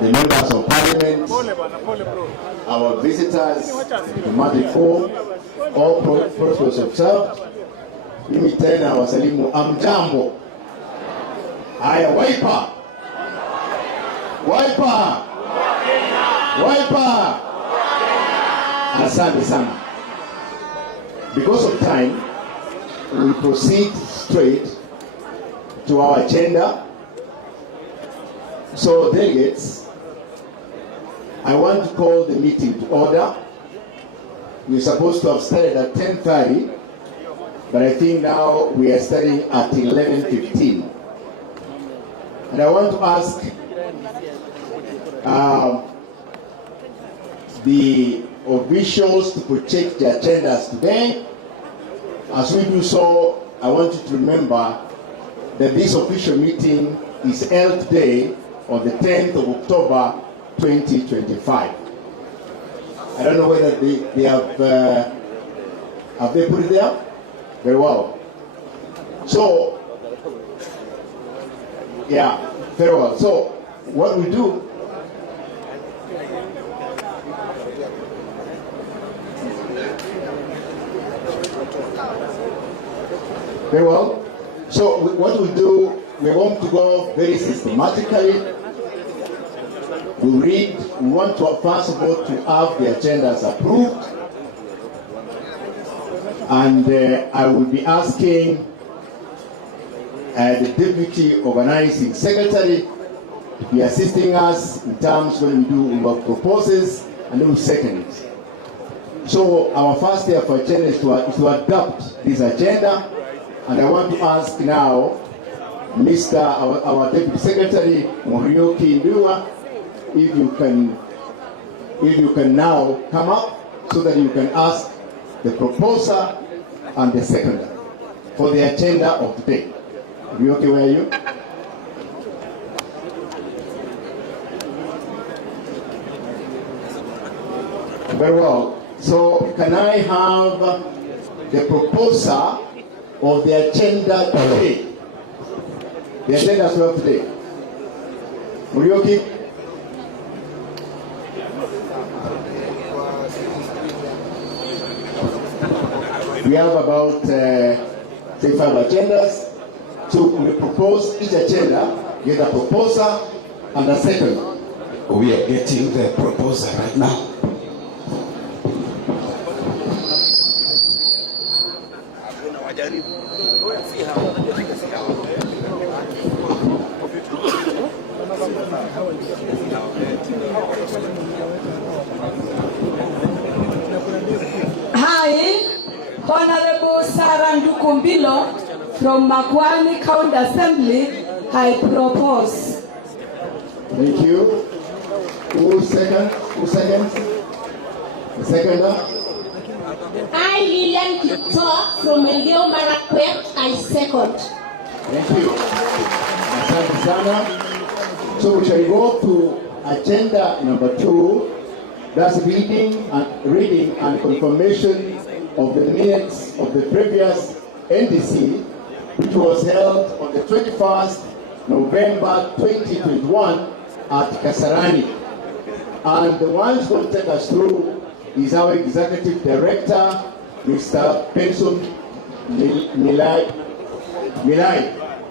the members of parliament, our visitors, diplomatic corps, all protocols observed. Mimi tena wasalimu amjambo. Haya, Wiper. Asante sana. Because of time, we proceed straight to our agenda. So delegates, I want to call the meeting to order. We're supposed to have started at 10:30, but I think now we are starting at 11:15. And I want to ask the officials to protect the agendas today. As we do so, I want you to remember that this official meeting is held today on the 10th of October 2025. I don't know whether they have they put it there? Very well. So, yeah, very well. So, what we do, very well. So, what we do, we want to go very systematically. We read, we want to first of all to have the agendas approved. And I will be asking the Deputy Organizing Secretary to be assisting us in terms when we do work proposes and then we second it. So our first step for agenda is to adopt this agenda. And I want to ask now our Deputy Secretary, Uhuru, if you can now come up so that you can ask the proposer and the seconder for the agenda of today. Are you okay? Where are you? Very well. So can I have the proposer of the agenda today? The agenda as well today. Are you okay? We have about 5 agendas. So we propose each agenda, get a proposer and a second. We are getting the proposer right now. Hi, Honorable Sarah Ndukumbilo from Makwiny County Assembly, I propose. Thank you. Who seconds? The seconder? I, Lilian Kipto from Elgeyo Marakwet, I second. Thank you. Asante sana. So we shall go to agenda number 2. That's reading and confirmation of the minutes of the previous NDC, which was held on the 21st November 2021 at Kasarani. And the one who will take us through is our Executive Director, Mr. Benson Milai.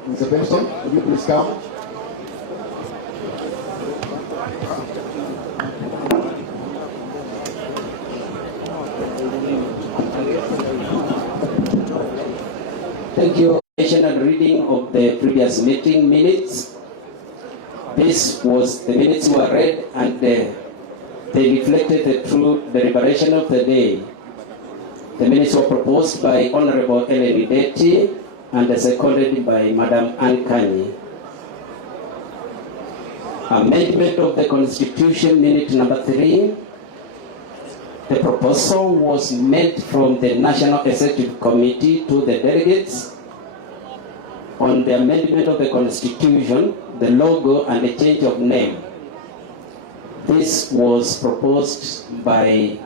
Mr. Benson, would you please come? Thank you. And reading of the previous meeting minutes. This was the minutes were read and they reflected the true deliberation of the day. The minutes were proposed by Honorable Rigathi and seconded by Madam Ankani. Amendment of the Constitution, minute number 3. The proposal was made from the National Executive Committee to the delegates on the amendment of the Constitution, the logo, and the change of name. This was proposed by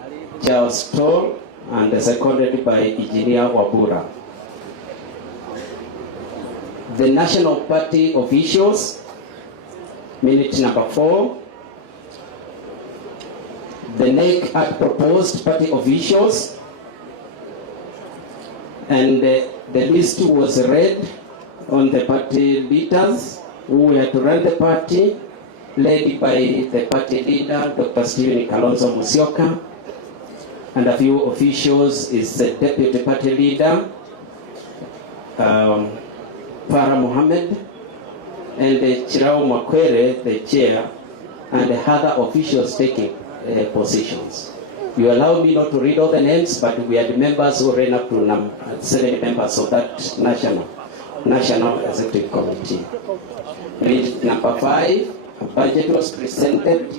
Charles Toll and seconded by Engineer Wabura. The National Party officials, minute number 4. The NEC had proposed party officials, and the list was read on the party leaders who were to run the party, led by the party leader, Dr. Stephen Kalonzo Musyoka, and a few officials is the deputy party leader, Farah Mohammed, and Chirao Makwere, the chair, and the other officials taking positions. You allow me not to read all the names, but we had members who ran up to 7 members of that National Executive Committee. Read number 5, a budget was presented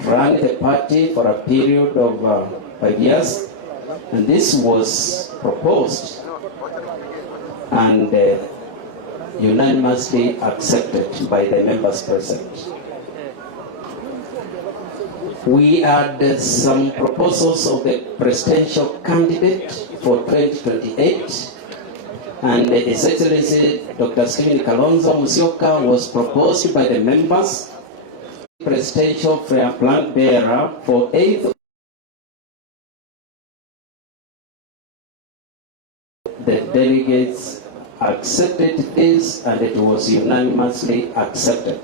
to run the party for a period of 5 years, and this was proposed and unanimously accepted by the members present. We had some proposals of the presidential candidate for 2028, and His Excellency Dr. Stephen Kalonzo Musyoka was proposed by the members, presidential flag bearer for 8th. The delegates accepted this, and it was unanimously accepted.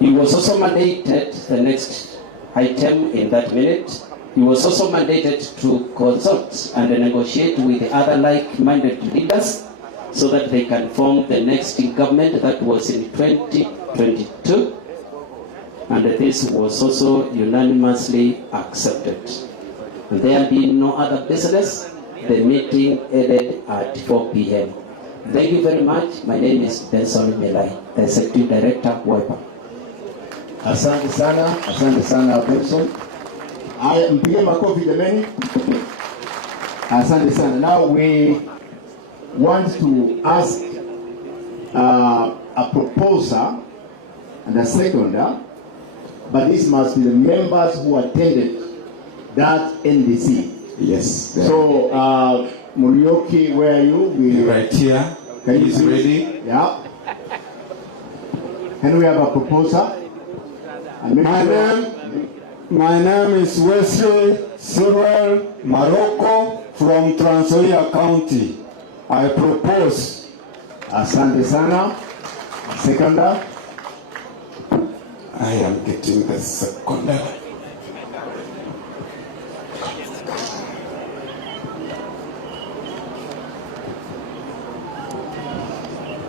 He was also mandated, the next item in that minute, he was also mandated to consult and negotiate with the other like-minded leaders so that they can form the next government that was in 2022, and this was also unanimously accepted. And there being no other business, the meeting ended at 4 p.m. Thank you very much. My name is Benson Melai, the Executive Director, WIPA. Asante sana Benson. I mpige makofi jameni. Asante sana. Now we want to ask a proposer and a seconder, but this must be the members who attended that NDC. Yes. So, Murioki, where are you? Right here. He's ready. Yeah. Can we have a proposer? My name is Wesley Sirwell Maroko from Trans Nzoia County. I propose. Asante sana. Seconder. I am getting the seconder.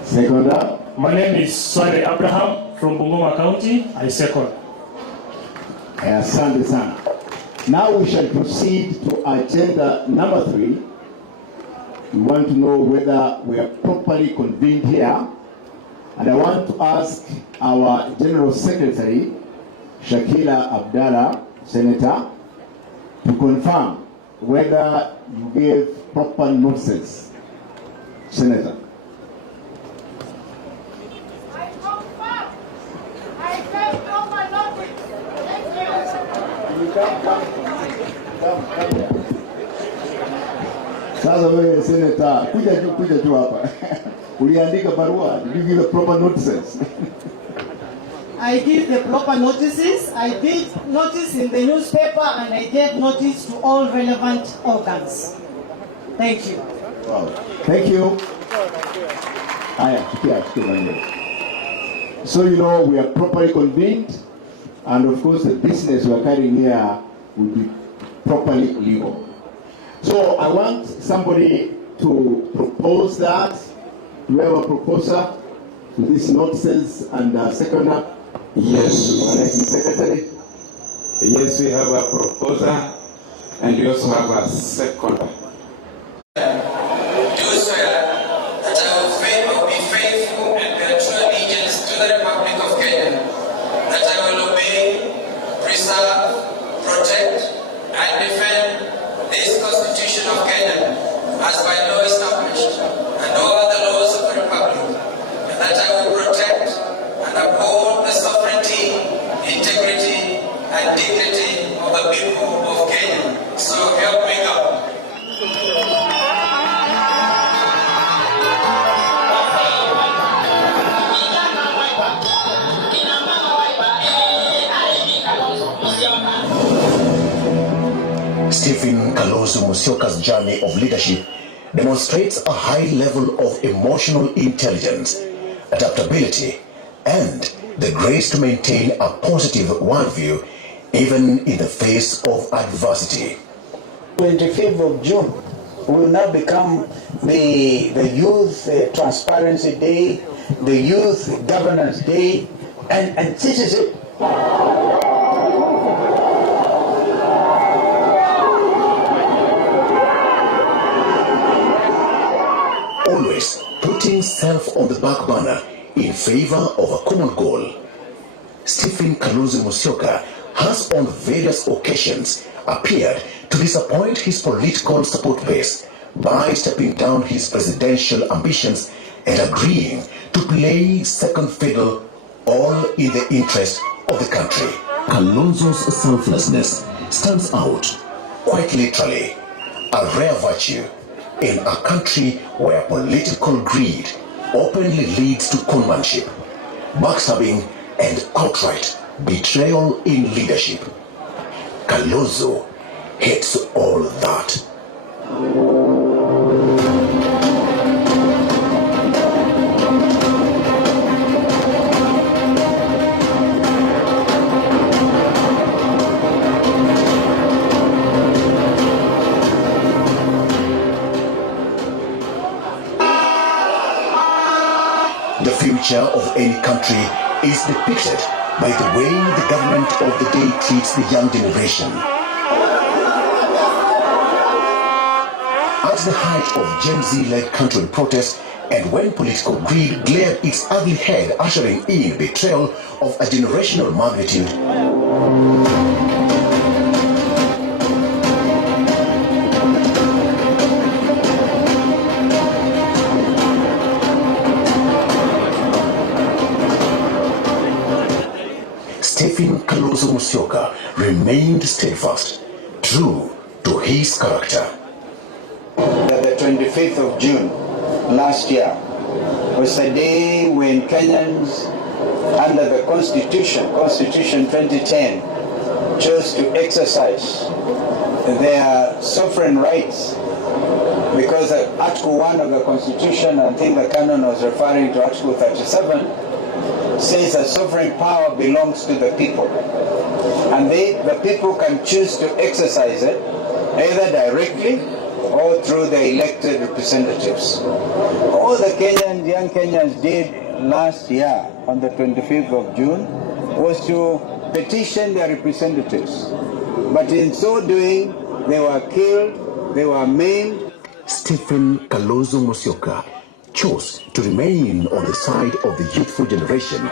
Seconder. My name is Sware Abraham from Bungoma County. I second. Asante sana. Now we shall proceed to agenda number 3. We want to know whether we are properly convened here. And I want to ask our General Secretary, Shakila Abdallah, Senator, to confirm whether you gave proper notices. Senator. Sasa wewe Senator, kuja tu hapa. Uliandika barua, did you give the proper notices? I give the proper notices. I did notice in the newspaper and I gave notice to all relevant organs. Thank you. Wow. Thank you. So you know we are properly convened, and of course the business we are carrying here will be properly legal. So I want somebody to propose that. Do we have a proposer to these notices and a seconder? Yes. Secretary. Yes, we have a proposer, and we also have a seconder. Do swear that I will be faithful and bear true allegiance to the Republic of Kenya, that I will obey, preserve, protect, and defend this Constitution of Kenya as by law established, and all other laws of the Republic, and that I will protect and uphold the sovereignty, integrity, and dignity of the people of Kenya. So help me God. Stephen Kalonzo Musyoka's journey of leadership demonstrates a high level of emotional intelligence, adaptability, and the grace to maintain a positive worldview even in the face of adversity. 25th of June will now become the Youth Transparency Day, the Youth Governance Day, and this is it. Always putting self on the back burner in favor of a common goal, Stephen Kalonzo Musyoka has on various occasions appeared to disappoint his political support base by stepping down his presidential ambitions and agreeing to play second fiddle, all in the interest of the country. Kalonzo's selflessness stands out, quite literally, a rare virtue in a country where political greed openly leads to conmanship, backstabbing, and outright betrayal in leadership. Kalonzo hates all that. The future of any country is depicted by the way the government of the day treats the young generation. At the height of Gen Z-led country protest, and when political greed glared its ugly head, ushering in betrayal of a generational magnitude, Stephen Kalonzo Musyoka remained steadfast, true to his character. The 25th of June last year was a day when Kenyans, under the Constitution 2010, chose to exercise their sovereign rights, because Article 1 of the Constitution, I think the canon was referring to Article 37, says that sovereign power belongs to the people, and the people can choose to exercise it either directly or through the elected representatives. All the young Kenyans did last year on the 25th of June was to petition their representatives, but in so doing they were killed, they were maimed. Stephen Kalonzo Musyoka chose to remain on the side of the youthful generation.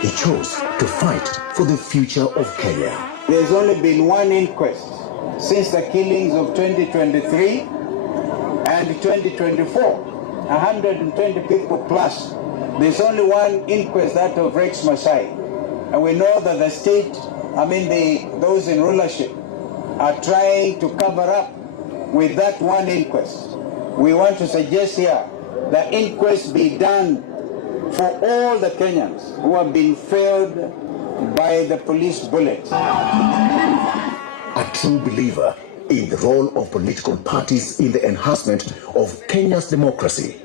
He chose to fight for the future of Kenya. There's only been one inquest since the killings of 2023 and 2024, 120 people plus. There's only one inquest, that of Rex Masai. And we know that the state, those in rulership, are trying to cover up with that one inquest. We want to suggest here the inquest be done for all the Kenyans who have been failed by the police bullet. A true believer in the role of political parties in the enhancement of Kenya's democracy,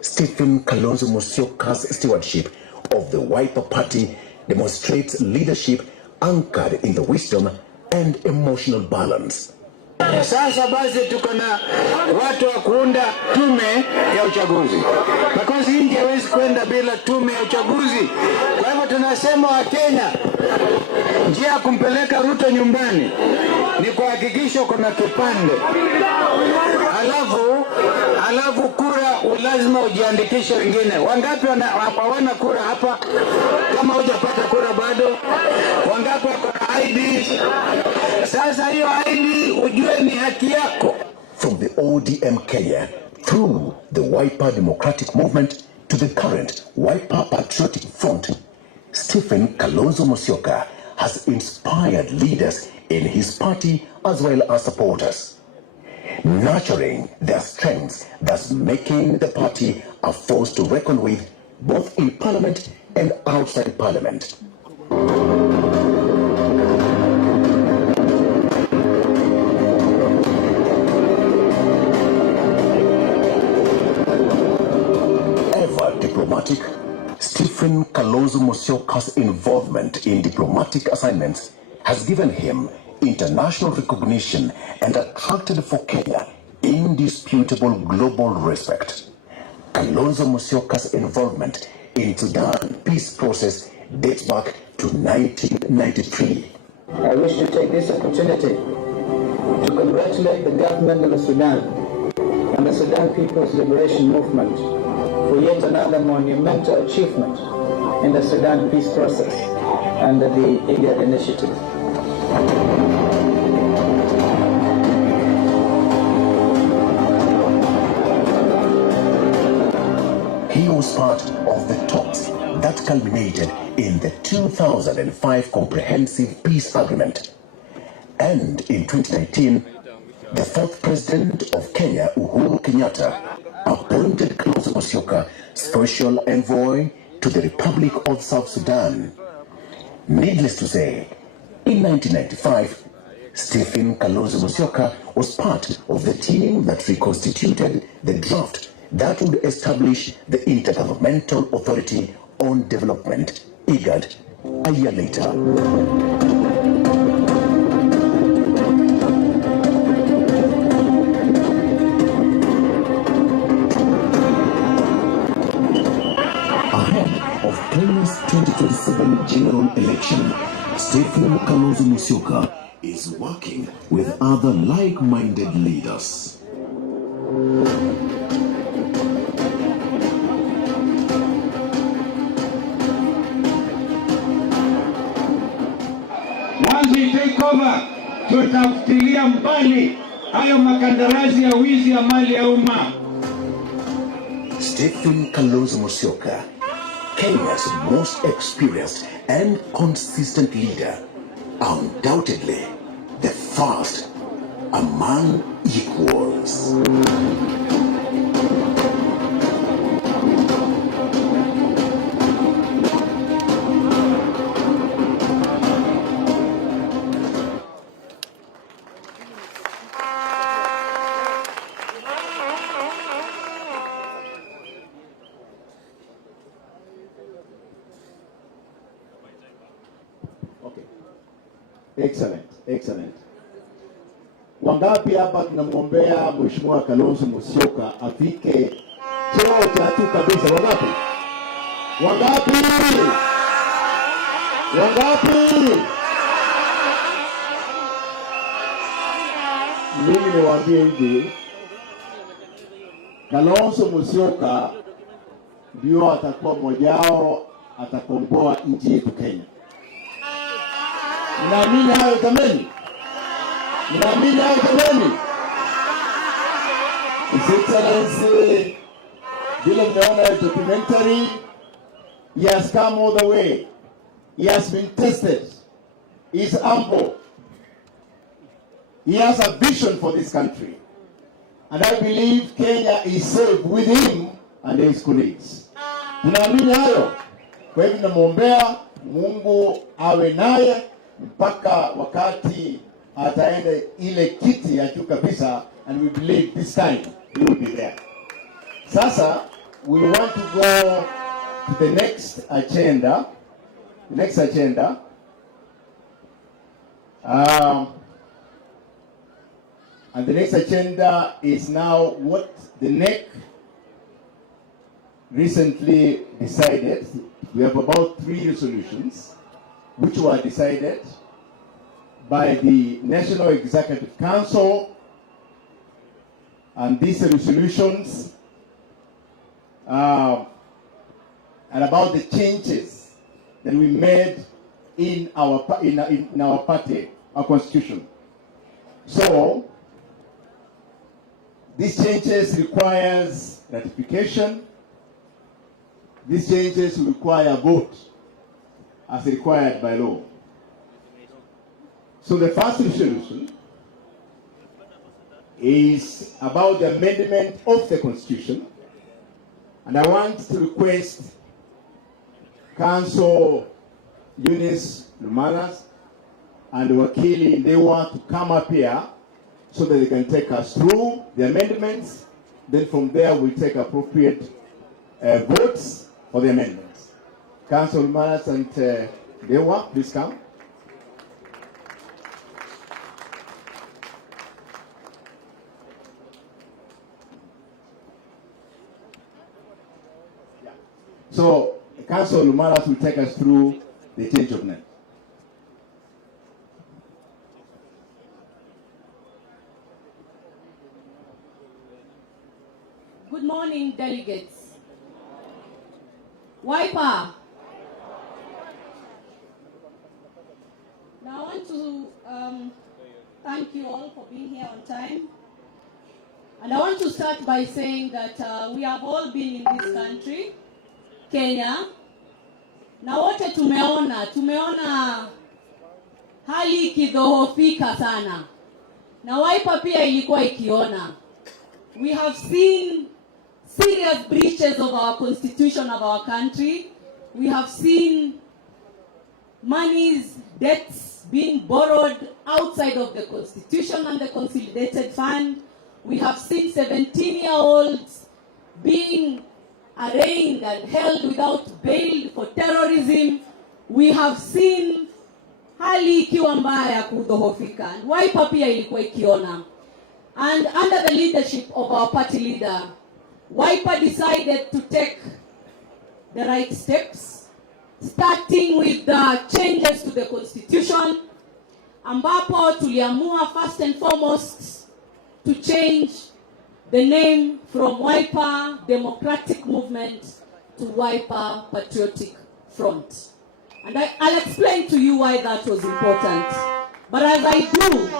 Stephen Kalonzo Musyoka's stewardship of the Wiper Party demonstrates leadership anchored in the wisdom and emotional balance. Sasa basi tuko na watu wa kuunda tume ya uchaguzi, because India haiwezi kwenda bila tume ya uchaguzi. Kwa hivyo tunasema wa Kenya, njia ya kumpeleka Ruto nyumbani ni kuhakikisha kuna kipande, alafu kura lazima ujiandikishe wengine. Wangapi hawana kura hapa? Kama hujapata kura bado, wangapi wako na ID? Sasa hiyo ID ujue ni haki yako. From the ODM Kenya through the Wiper Democratic Movement to the current Wiper Patriotic Front, Stephen Kalonzo Musyoka has inspired leaders in his party as well as supporters, nurturing their strengths, thus making the party a force to reckon with both in parliament and outside parliament. diplomatic, Stephen Kalonzo Musyoka's involvement in diplomatic assignments has given him international recognition and attracted for Kenya indisputable global respect. Kalonzo Musyoka's involvement in Sudan peace process dates back to 1993. I wish to take this opportunity to congratulate the government of Sudan and the Sudan People's Liberation Movement for yet another monumental achievement in the Sudan peace process under the IGAD initiative. He was part of the talks that culminated in the 2005 Comprehensive Peace Agreement. And in 2019, the fourth president of Kenya, Uhuru Kenyatta, appointed Kalonzo Musyoka special envoy to the Republic of South Sudan. Needless to say, in 1995, Stephen Kalonzo Musyoka was part of the team that reconstituted the draft that would establish the Intergovernmental Authority on Development, IGAD, a year later. Ahead of Kenya's 2027 general election, Stephen Kalonzo Musyoka is working with other like-minded leaders. Once we take over, tutafutilia mbali hayo makandarasi ya wizi ya mali ya umma. Stephen Kalonzo Musyoka, Kenya's most experienced and consistent leader, undoubtedly the first among equals. Excellent, excellent. Wangapi hapa tunamwombea Mheshimiwa Kalonzo Musyoka afike cheo cha juu kabisa? Wangapi? Wangapi? Wangapi? Mimi niwaambie hivi, Kalonzo Musyoka ndio atakuwa mmoja wao atakomboa nchi yetu Kenya. Mnaamini hayo jamani? Mnaamini hayo jamani? His Excellency, vile mnaona documentary, he has come all the way. He has been tested. He is humble. He has a vision for this country. And I believe Kenya is safe with him and his colleagues. Mnaamini hayo? Kwa hivyo namwombea Mungu awe naye mpaka wakati ataenda ile kiti ya juu kabisa, and we believe this time he will be there. Sasa we want to go to the next agenda. The next agenda. And the next agenda is now what the NEC recently decided. We have about 3 resolutions which were decided by the National Executive Council, and these resolutions and about the changes that we made in our party, our constitution. So these changes requires ratification. These changes require a vote as required by law. So the first resolution is about the amendment of the Constitution, and I want to request Council Eunice Lumanas and Wakili Ndewa to come up here so that they can take us through the amendments. Then from there we'll take appropriate votes for the amendments. Council Manas and Dewa, please come. So, Council Manas will take us through the change of name. Good morning, delegates. Wiper. Now I want to thank you all for being here on time. And I want to start by saying that we have all been in this country, Kenya. Na wote tumeona hali ikidhoofika sana. Na Wiper pia ilikuwa ikiona. We have seen serious breaches of our constitution of our country. We have seen monies, debts being borrowed outside of the constitution and the consolidated fund. We have seen 17-year-olds being arraigned and held without bail for terrorism. We have seen hali ikiwa mbaya kudhoofika. Wiper pia ilikuwa ikiona. And under the leadership of our party leader, Wiper decided to take the right steps, starting with the changes to the constitution, ambapo tuliamua first and foremost to change the name from Wiper Democratic Movement to Wiper Patriotic Front. And I'll explain to you why that was important. But as I do,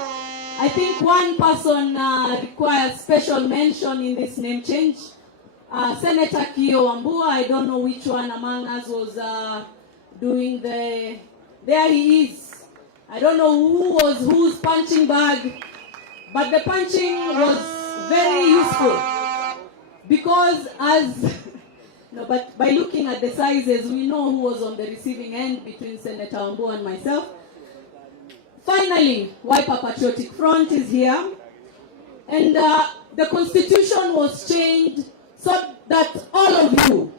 I think one person requires special mention in this name change. Senator Kio Wambua, I don't know which one among us was doing there he is. I don't know who was whose punching bag, but the punching was very useful. Because but by looking at the sizes, we know who was on the receiving end between Senator Wambua and myself. Finally, Wiper Patriotic Front is here, and the constitution was changed so that all of you,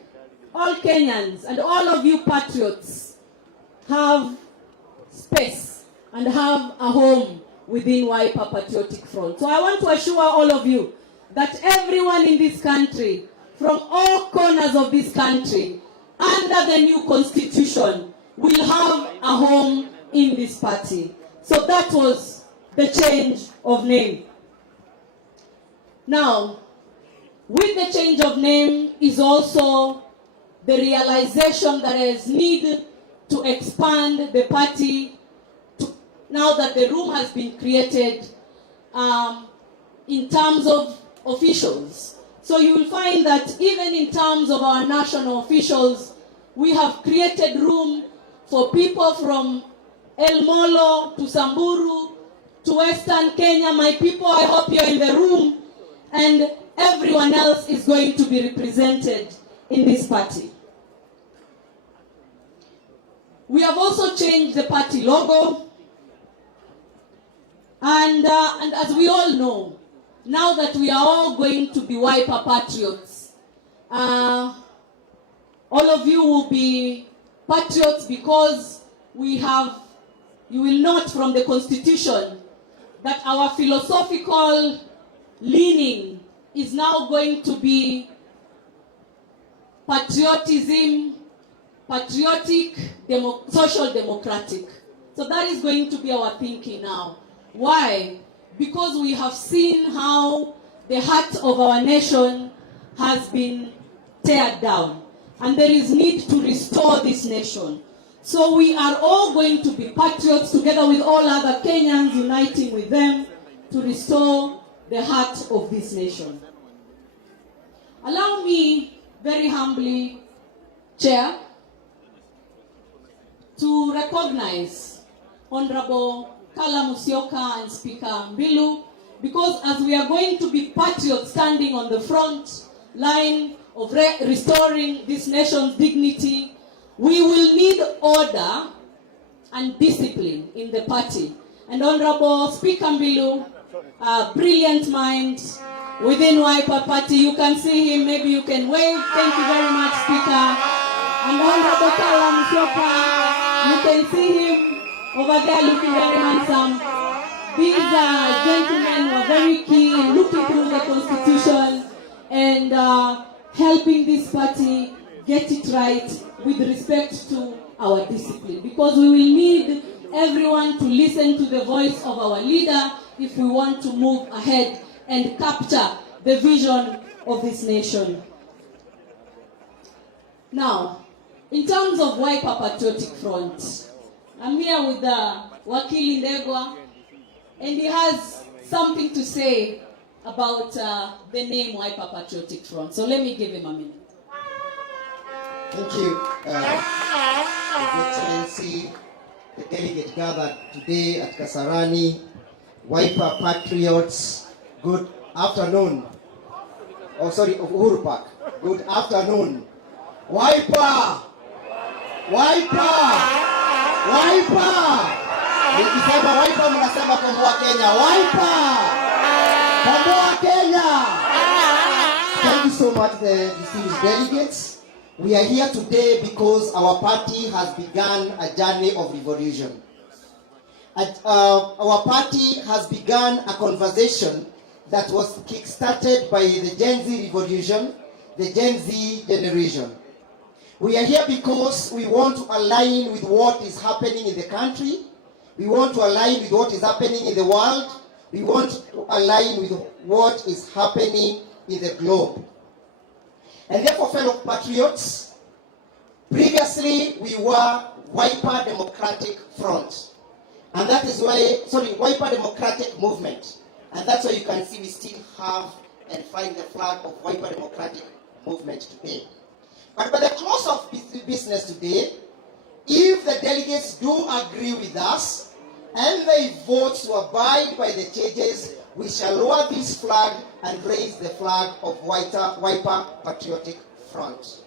all Kenyans, and all of you patriots have space and have a home within Wiper Patriotic Front. So I want to assure all of you that everyone in this country, from all corners of this country, under the new constitution, will have a home in this party. So that was the change of name. Now, with the change of name is also the realization that there is need to expand the party now that the room has been created in terms of officials. So you will find that even in terms of our national officials, we have created room for people from El Molo to Samburu to Western Kenya. My people, I hope you're in the room, and everyone else is going to be represented in this party. We have also changed the party logo, and as we all know, now that we are all going to be Wiper Patriots, all of you will be patriots because you will note from the constitution that our philosophical leaning is now going to be patriotism, patriotic, social democratic. So that is going to be our thinking now. Why? Because we have seen how the heart of our nation has been teared down, and there is need to restore this nation. So we are all going to be patriots together with all other Kenyans, uniting with them to restore the heart of this nation. Allow me very humbly, Chair, to recognize Honorable Kala Musyoka and Speaker Mbilu, because as we are going to be patriots standing on the front line of restoring this nation's dignity, we will need order and discipline in the party. And Honorable Speaker Mbilu, a brilliant mind within Wiper Party, you can see him, maybe you can wave. Thank you very much, Speaker. And Honorable Karua, you can see him over there looking very handsome. These gentlemen were very keen looking through the Constitution and helping this party get it right with respect to our discipline. Because we will need everyone to listen to the voice of our leader if we want to move ahead and capture the vision of this nation. Now, in terms of Wiper Patriotic Front, I'm here with Wakili Ndegwa, and he has something to say about the name Wiper Patriotic Front. So let me give him a minute. Thank you, Your Excellency, the delegate gathered today at Kasarani, Wiper Patriots, good afternoon. Oh, sorry, of Uhuru Park. Good afternoon. Wiper! Wiper! Wiper! Nikisema Wiper mnasema komboa Kenya. Wiper! Komboa Kenya! Thank you so much, the distinguished delegates. We are here today because our party has begun a journey of revolution. Our party has begun a conversation that was kick-started by the Gen Z revolution, the Gen Z generation. We are here because we want to align with what is happening in the country. We want to align with what is happening in the world. We want to align with what is happening in the globe. And therefore, fellow patriots, previously we were Wiper Democratic Front. And that is why, Wiper Democratic Movement. And that's why you can see we still have and find the flag of Wiper Democratic Movement today. But by the close of business today, if the delegates do agree with us and they vote to abide by the changes, we shall lower this flag and raise the flag of Wiper Patriotic Front.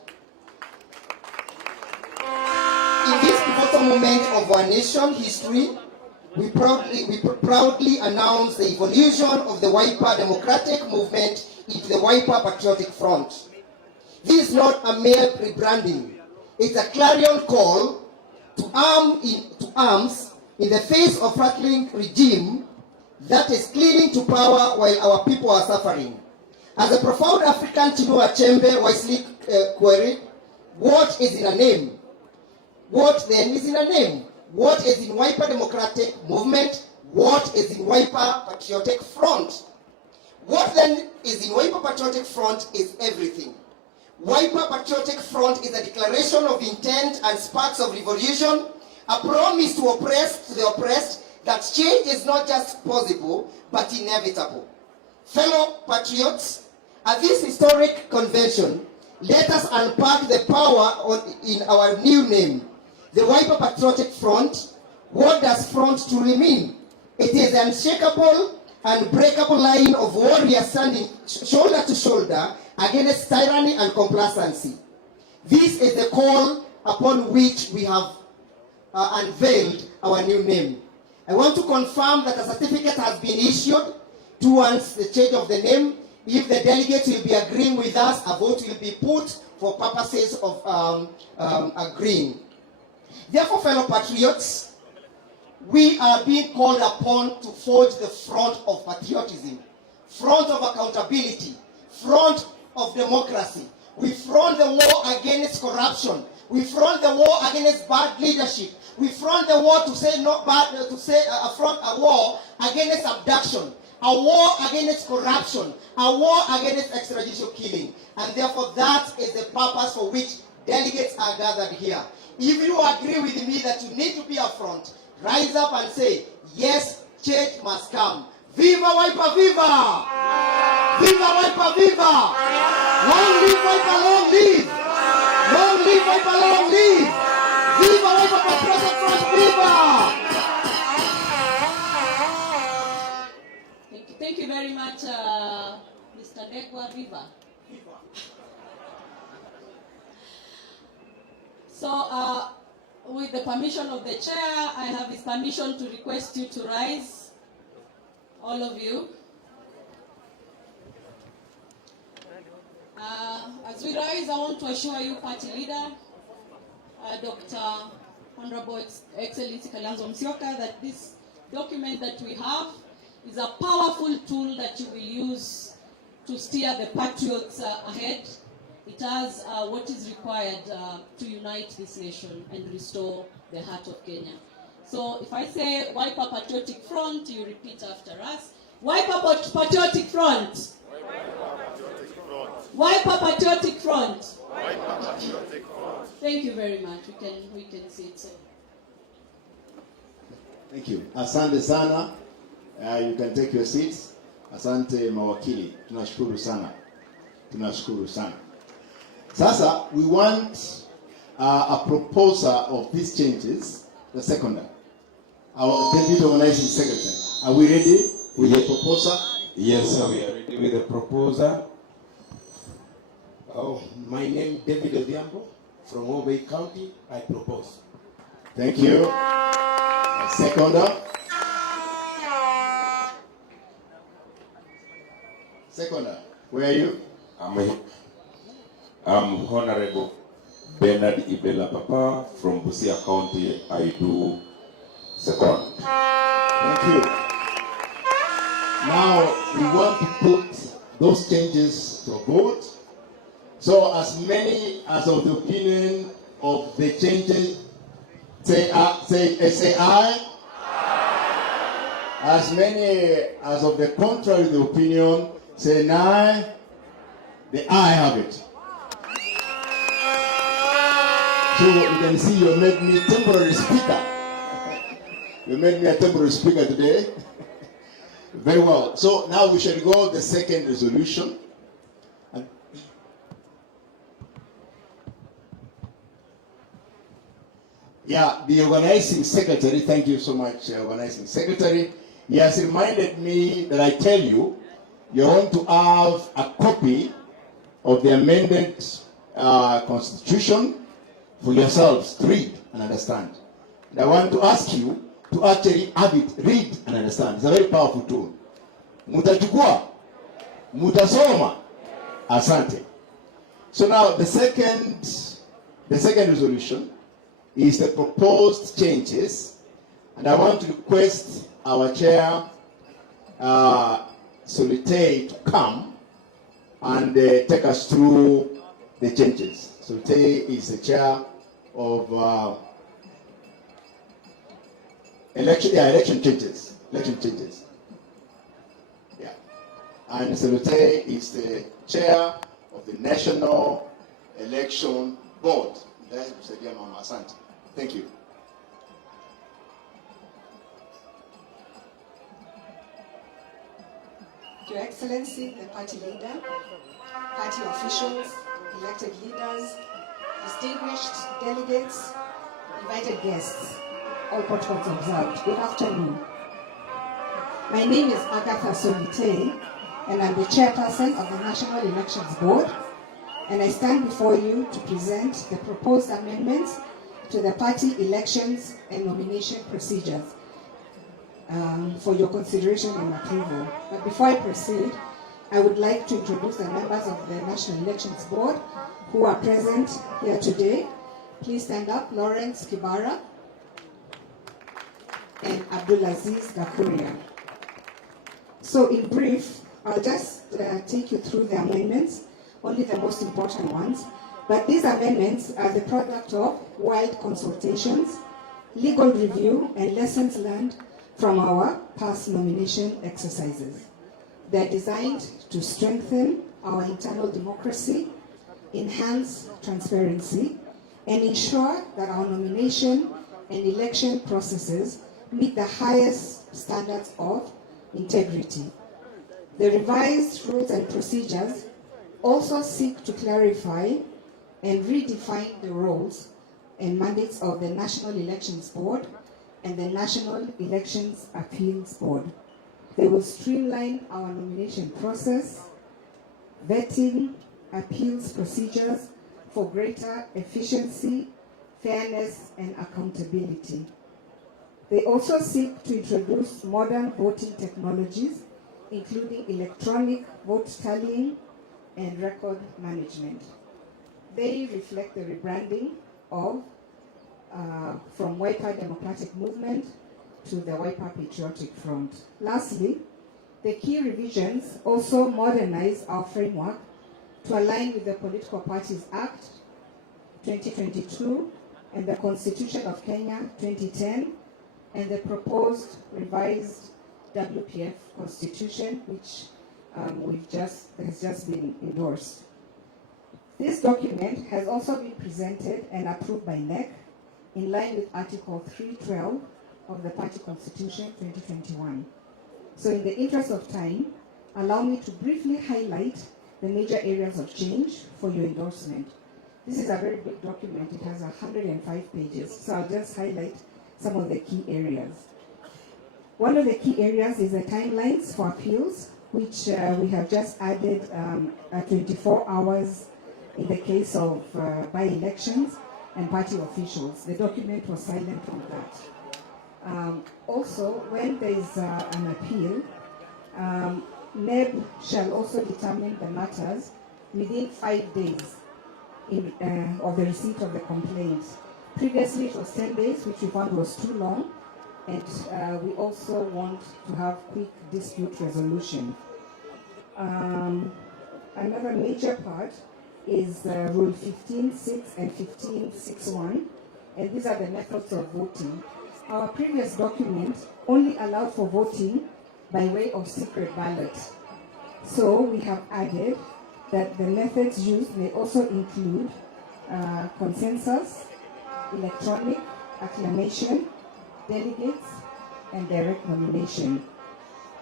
In this pivotal moment of our nation history, we proudly announce the evolution of the Wiper Democratic Movement into the Wiper Patriotic Front. This is not a mere rebranding. It's a clarion call to arms in the face of rattling regime that is clinging to power while our people are suffering. As a profound African Chinua Achebe wisely queried, what is in a name? What then is in a name? What is in Wiper Democratic Movement? What is in Wiper Patriotic Front? What then is in Wiper Patriotic Front is everything. Wiper Patriotic Front is a declaration of intent and sparks of revolution, a promise to the oppressed, that change is not just possible, but inevitable. Fellow patriots, at this historic convention, let us unpack the power in our new name, the Wiper Patriotic Front. What does front truly mean? It is an unshakable, unbreakable line of warriors standing shoulder to shoulder against tyranny and complacency. This is the call upon which we have unveiled our new name. I want to confirm that a certificate has been issued towards the change of the name. If the delegates will be agreeing with us, a vote will be put for purposes of agreeing. Therefore, fellow patriots, we are being called upon to forge the front of patriotism, front of accountability, front of democracy. We front the war against corruption. We front the war against bad leadership. We front the war front a war against abduction, a war against corruption, a war against extrajudicial killing. And therefore that is the purpose for which delegates are gathered here. If you agree with me that you need to be a front, rise up and say, yes, change must come. Viva Wiper, viva! Viva Wiper, viva! Long live Wiper, long live! Long live Wiper, long live! Viva Wiper Patriotic Front, viva! Thank you very much, Mr. Ndegwa, viva. So, with the permission of the chair, I have his permission to request you to rise, all of you. As we rise, I want to assure you, party leader, Dr. Honorable Excellency Kalonzo Musyoka, that this document that we have is a powerful tool that you will use to steer the patriots ahead. It has what is required to unite this nation and restore the heart of Kenya. So if I say wipe up patriotic front, you repeat after us. Wipe up patriotic front. Wipe up patriotic front. Thank you very much. We can see it so. Thank you. Asante sana. You can take your seats. Asante mawakili. Tunashukuru sana. Tunashukuru sana. Sasa, we want a proposer of these changes, the seconder, our deputy organizing secretary. Are we ready with the proposer? Yes, sir, we are ready with the proposer. Oh, my name is David Odhiambo from Mutembei County. I propose. Thank you. Seconder. Seconder, where are you? I'm Honorable Bernard Ibela Papa from Busia County. I do second. Thank you. Now we want to put those changes to a vote. So as many as of the opinion of the changes, say aye. As many as of the contrary to the opinion, say nay. The aye have it. So you can see you made me temporary speaker. You made me a temporary speaker today. Very well. So now we shall go to the second resolution. Yeah, the organizing secretary, thank you so much, organizing secretary. He has reminded me that I tell you, you're going to have a copy of the amended constitution for yourselves to read and understand. And I want to ask you to actually have it, read and understand. It's a very powerful tool. Mutachukua, mutasoma, asante. So now the second resolution is the proposed changes, and I want to request our chair, Solitaire, to come and take us through the changes. Solitaire is the chair of election changes. Yeah, and Solitaire is the chair of the National Election Board. Thank you. Your Excellency, the party leader, party officials, elected leaders, distinguished delegates, invited guests, all protocols observed. Good afternoon. My name is Agatha Solitaire, and I'm the chairperson of the National Elections Board, and I stand before you to present the proposed amendments to the party elections and nomination procedures for your consideration and approval. But before I proceed, I would like to introduce the members of the National Elections Board who are present here today. Please stand up. Lawrence Kibara and Abdulaziz Gakuria. So in brief, I'll just take you through the amendments, only the most important ones. But these amendments are the product of wide consultations, legal review, and lessons learned from our past nomination exercises. They're designed to strengthen our internal democracy, enhance transparency, and ensure that our nomination and election processes meet the highest standards of integrity. The revised rules and procedures also seek to clarify and redefine the roles and mandates of the National Elections Board and the National Elections Appeals Board. They will streamline our nomination process, vetting, appeals procedures for greater efficiency, fairness, and accountability. They also seek to introduce modern voting technologies, including electronic vote tallying and record management. They reflect the rebranding of from Wiper Democratic Movement to the Wiper Patriotic Front. Lastly, the key revisions also modernize our framework to align with the Political Parties Act 2022 and the Constitution of Kenya 2010 and the proposed revised WPF Constitution, which has just been endorsed. This document has also been presented and approved by NEC in line with Article 312 of the Party Constitution 2021. So in the interest of time, allow me to briefly highlight the major areas of change for your endorsement. This is a very big document. It has 105 pages, so I'll just highlight some of the key areas. One of the key areas is the timelines for appeals, which we have just added 24 hours in the case of by-elections and party officials. The document was silent on that. Also, when there is an appeal, NEB shall also determine the matters within 5 days of the receipt of the complaint. Previously it was 10 days, which we found was too long, and we also want to have quick dispute resolution. Another major part is Rule 15.6 and 15.6.1, and these are the methods of voting. Our previous document only allowed for voting by way of secret ballot. So we have added that the methods used may also include consensus, electronic, acclamation, delegates, and direct nomination.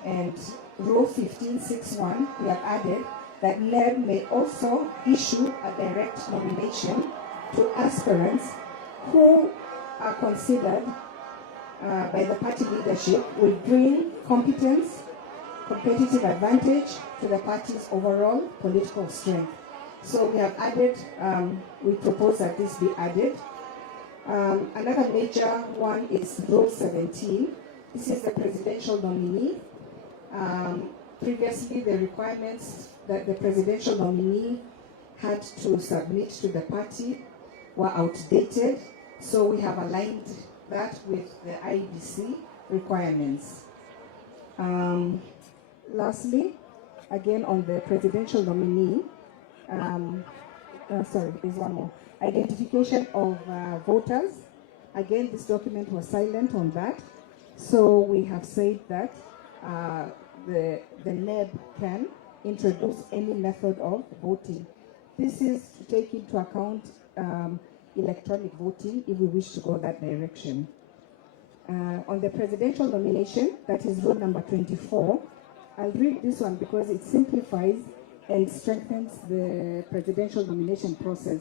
And Rule 15.6.1, we have added that NEB may also issue a direct nomination to aspirants who are considered by the party leadership will bring competence, competitive advantage to the party's overall political strength. So we have added, we propose that this be added. Another major one is Rule 17. This is the presidential nominee. Previously, the requirements that the presidential nominee had to submit to the party were outdated, so we have aligned that with the IBC requirements. Lastly, again on the presidential nominee, there's one more. Identification of voters. Again, this document was silent on that, so we have said that the NEB can introduce any method of voting. This is to take into account electronic voting if we wish to go that direction. On the presidential nomination, that is rule number 24, I'll read this one because it simplifies and strengthens the presidential nomination process.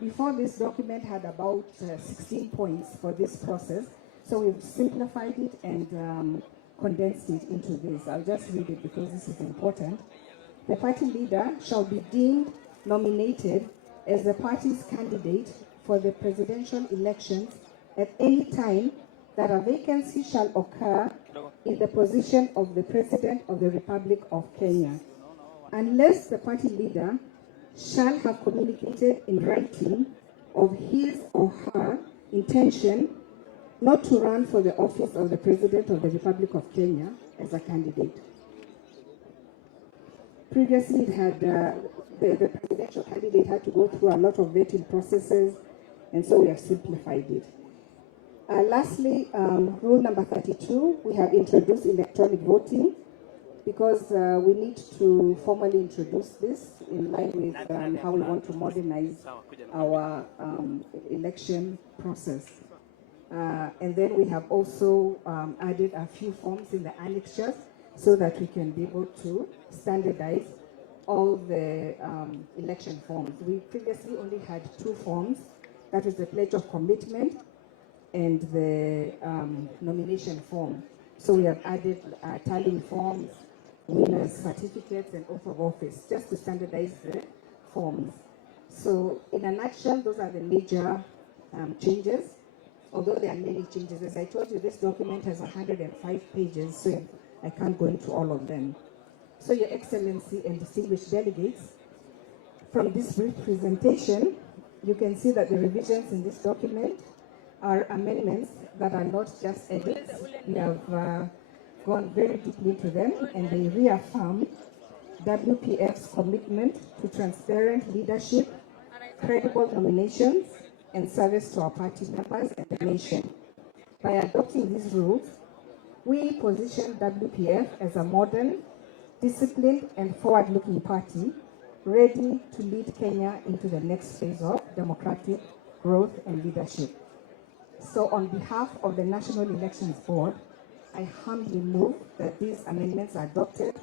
Before, this document had about 16 points for this process, so we've simplified it and condensed it into this. I'll just read it because this is important. The party leader shall be deemed nominated as the party's candidate for the presidential elections at any time that a vacancy shall occur in the position of the President of the Republic of Kenya, unless the party leader shall have communicated in writing of his or her intention not to run for the office of the President of the Republic of Kenya as a candidate. Previously, it had the presidential candidate had to go through a lot of vetting processes, and so we have simplified it. Lastly, rule number 32, we have introduced electronic voting because we need to formally introduce this in line with how we want to modernize our election process. And then we have also added a few forms in the annexures so that we can be able to standardize all the election forms. We previously only had 2 forms, that is the pledge of commitment and the nomination form. So we have added tallying forms, winners' certificates, and oath of office, just to standardize the forms. So in a nutshell, those are the major changes, although there are many changes. As I told you, this document has 105 pages, so I can't go into all of them. So Your Excellency and distinguished delegates, from this brief presentation, you can see that the revisions in this document are amendments that are not just edits. We have gone very deeply into them, and they reaffirm WPF's commitment to transparent leadership, credible nominations, and service to our party members and the nation. By adopting these rules, we position WPF as a modern, disciplined, and forward-looking party, ready to lead Kenya into the next phase of democratic growth and leadership. So on behalf of the National Elections Board, I humbly move that these amendments are adopted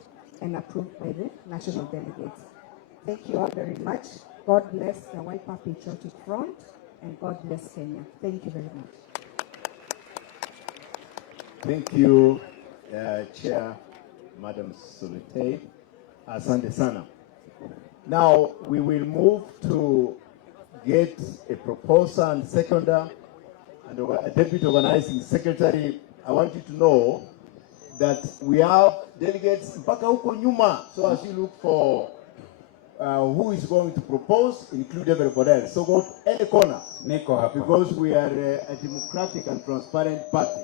and approved by the national delegates. Thank you all very much. God bless the Wiper Patriotic Front, and God bless Kenya. Thank you very much. Thank you, Chair, Madam Solite. Asante sana. Now, we will move to get a proposer and seconder and a deputy organizing secretary. I want you to know that we have delegates mpaka huko nyuma, so as you look for who is going to propose, include everybody else. So go to any corner, because we are a democratic and transparent party,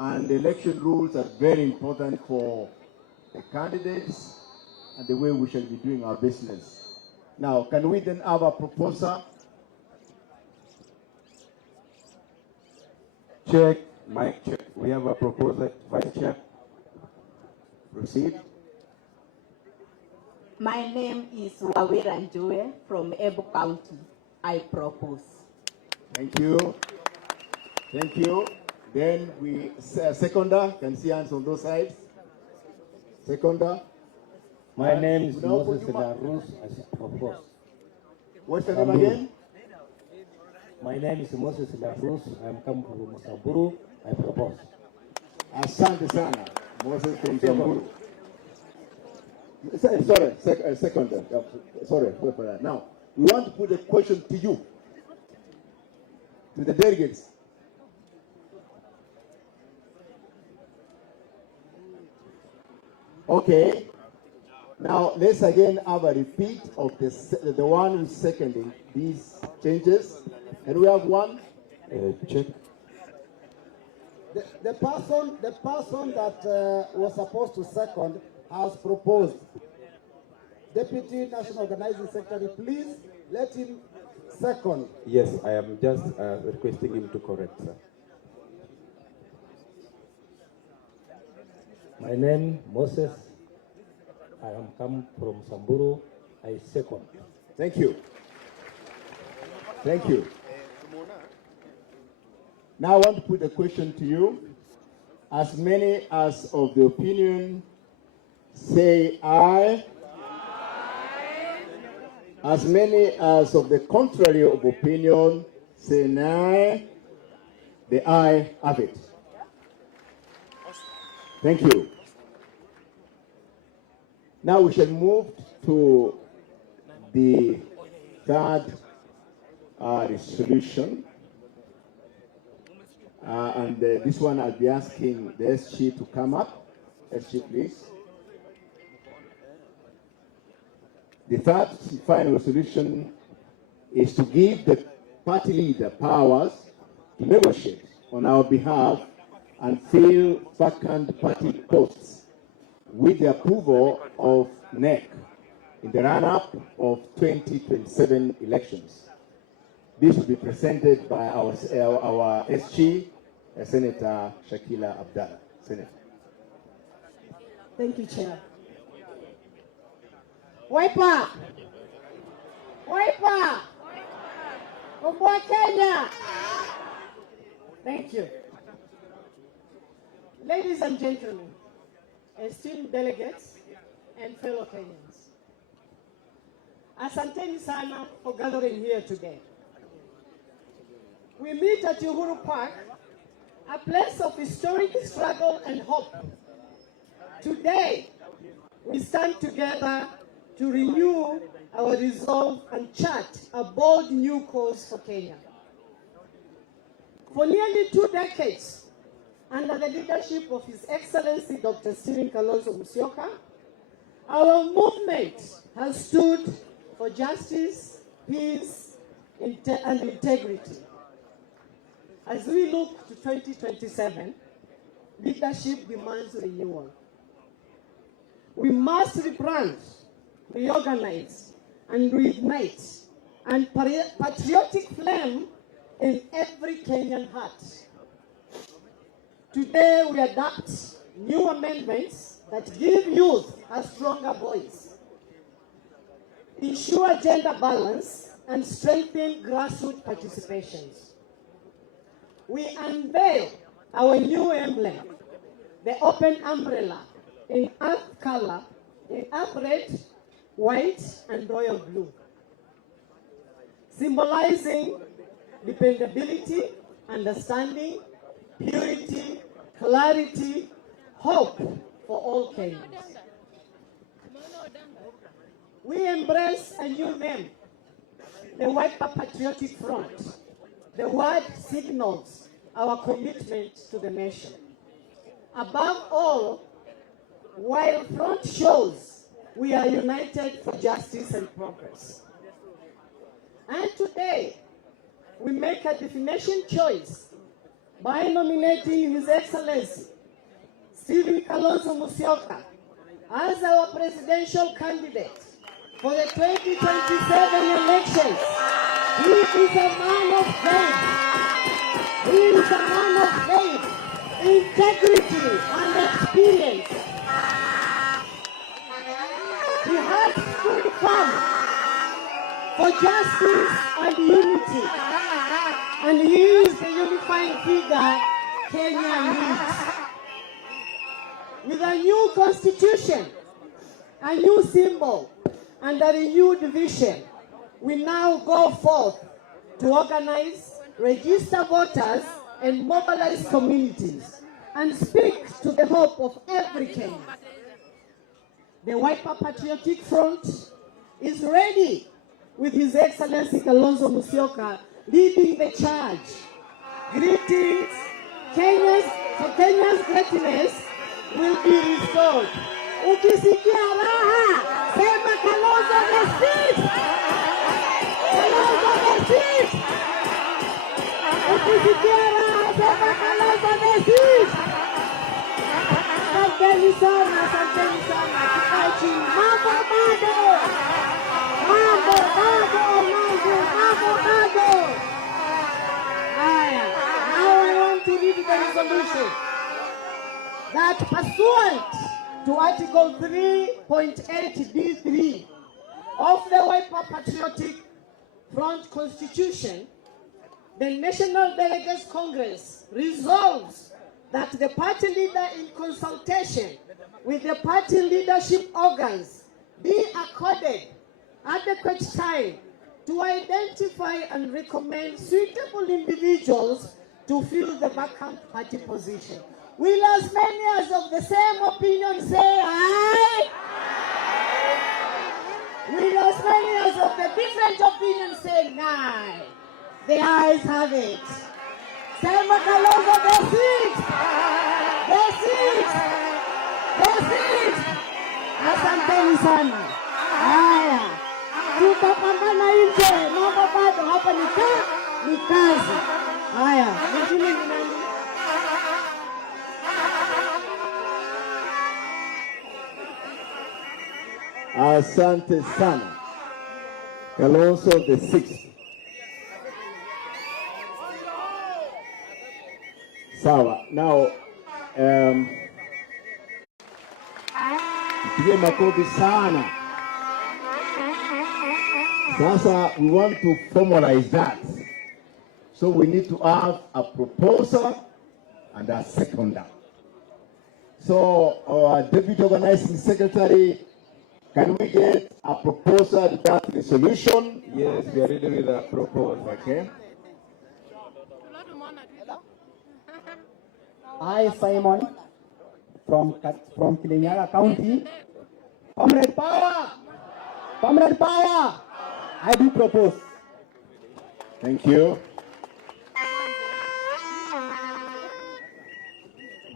and the election rules are very important for the candidates and the way we shall be doing our business. Now, can we then have a proposer? Check, mic check. We have a proposer, Vice Chair. Proceed. My name is Wawira Njue from Ebu County. I propose. Thank you. Thank you. Then we, seconder, can see hands on those sides. Seconder. My name is Moses Larus, I propose. What's the name again? My name is Moses Larus, I am come from Samburu, I propose. Asante sana, Moses from Samburu. Sorry, seconder. Sorry for that. Now, we want to put a question to you, to the delegates. Okay. Now, let's again have a repeat of the one who's seconding these changes. And we have one. Check. The person that was supposed to second has proposed. Deputy National Organizing Secretary, please let him second. Yes, I am just requesting him to correct, sir. My name Moses. I am come from Samburu. I second. Thank you. Thank you. Now I want to put a question to you. As many as of the opinion say aye. As many as of the contrary of opinion say nay. The aye have it. Thank you. Now we shall move to the third resolution. And this one I'll be asking the SG to come up. SG, please. The third final resolution is to give the party leader powers to negotiate on our behalf and fill vacant party posts with the approval of NEC in the run-up of 2027 elections. This will be presented by our SG, Senator Shakila Abdallah. Senator. Thank you, Chair. Wiper! Wiper! Kumbuka Kenya! Thank you. Ladies and gentlemen, esteemed delegates and fellow Kenyans, asanteni sana for gathering here today. We meet at Uhuru Park, a place of historic struggle and hope. Today, we stand together to renew our resolve and chart a bold new course for Kenya. For nearly 2 decades, under the leadership of His Excellency Dr. Stephen Kalonzo Musyoka, our movement has stood for justice, peace, and integrity. As we look to 2027, leadership demands renewal. We must rebrand, reorganize, and reignite and patriotic flame in every Kenyan heart. Today we adopt new amendments that give youth a stronger voice, ensure gender balance, and strengthen grassroots participations. We unveil our new emblem, the open umbrella in earth color, in earth red, white, and royal blue, symbolizing dependability, understanding, purity, clarity, hope for all Kenyans. We embrace a new name, the Wiper Patriotic Front. The word signals our commitment to the nation. Above all, while front shows we are united for justice and progress. And today, we make a definition choice by nominating His Excellency Stephen Kalonzo Musyoka as our presidential candidate for the 2027 elections. He is a man of faith. He is a man of faith, integrity, and experience. He has stood firm for justice and unity, and he is the unifying figure Kenya needs. With a new constitution, a new symbol, and a renewed vision, we now go forth to organize, register voters, and mobilize communities, and speak to the hope of every Kenyan. The Wiper Patriotic Front is ready, with His Excellency Kalonzo Musyoka leading the charge. Greetings, Kenya's greatness will be restored. Ukisikia raha, sema Kalonzo the sixth! Kalonzo the sixth! Ukisikia raha, sema Kalonzo the sixth! Asanteni sana, asanteni sana. Tukae chini. Mambo bado! Mambo bado! Haya, now I want to read the resolution that pursuant to Article 3.8D3 of the Wiper Patriotic Front Constitution, the National Delegates Congress resolves that the party leader, in consultation with the party leadership organs, be accorded adequate time to identify and recommend suitable individuals to fill the vacant party position. Will as many as of the same opinion say aye? Will as many as of the different opinions say nay? The ayes have it. Sema Kalonzo the sixth! The sixth! The sixth! Asanteni sana. Haya, tutapambana nje. Mambo bado, hapa ni kazi. Haya, mwingine ni nani? Asante sana. Kalonzo the sixth. Sawa. Now, tupige makofi sana. Sasa, we want to formalize that. So we need to have a proposer and a seconder. So our Deputy Organizing Secretary, can we get a proposal to that resolution? Yes, we are ready with a proposal. Okay. I, Simon, from Kenyatta County, Comrade Power, I do propose. Thank you.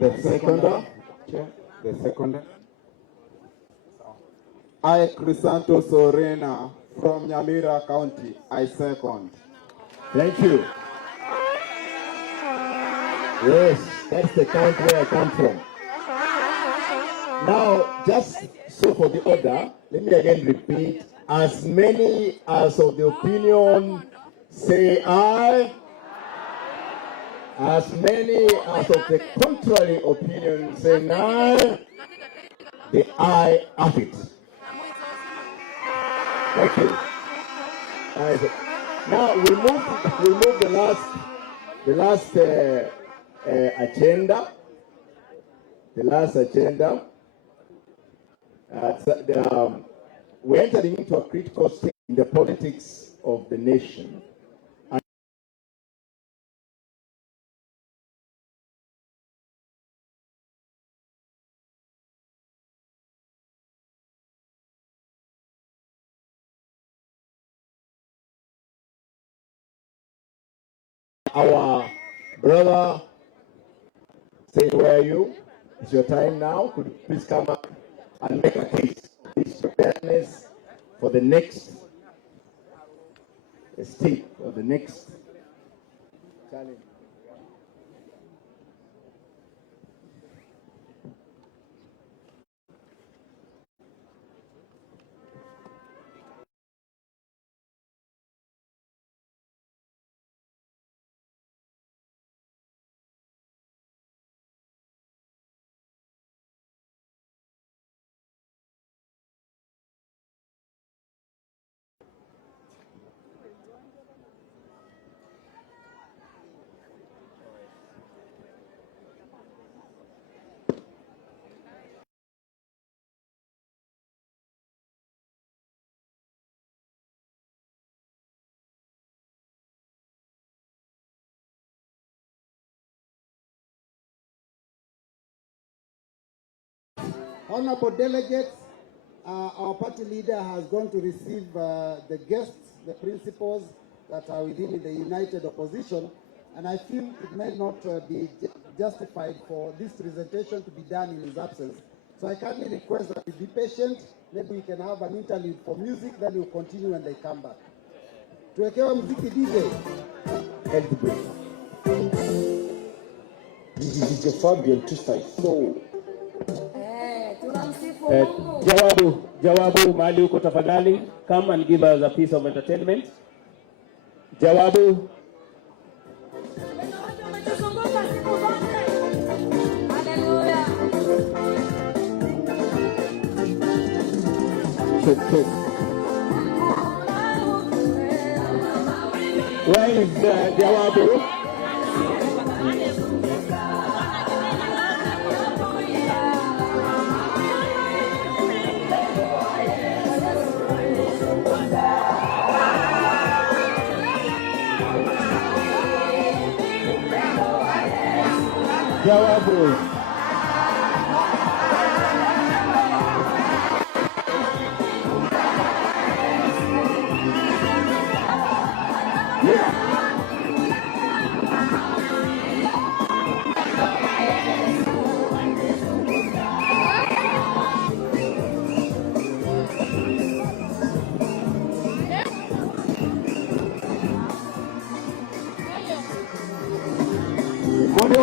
The seconder. The seconder. I, Crisanto Sorena, from Nyamira County, I second. Thank you. Yes, that's the country where I come from. Now, just so for the order, let me again repeat. As many as of the opinion say aye. As many as of the contrary opinion say nay. The aye have it. Thank you. Now we move the last agenda. The last agenda. We're entering into a critical stage in the politics of the nation. Our brother, say, where are you? It's your time now. Could you please come up and make a case? This preparedness for the next state or the next challenge. Honorable delegates, our party leader has gone to receive the guests, the principals that are within the united opposition, and I feel it may not be justified for this presentation to be done in his absence. So I kindly request that we be patient. Maybe we can have an interlude for music, then we'll continue when they come back. Tuwekewa muziki DJ. DJ Fabian Tusai. So. Jawabu mahali uko tafadhali, come and give us a piece of entertainment. Jawabu. Where is Jawabu? Jawabu.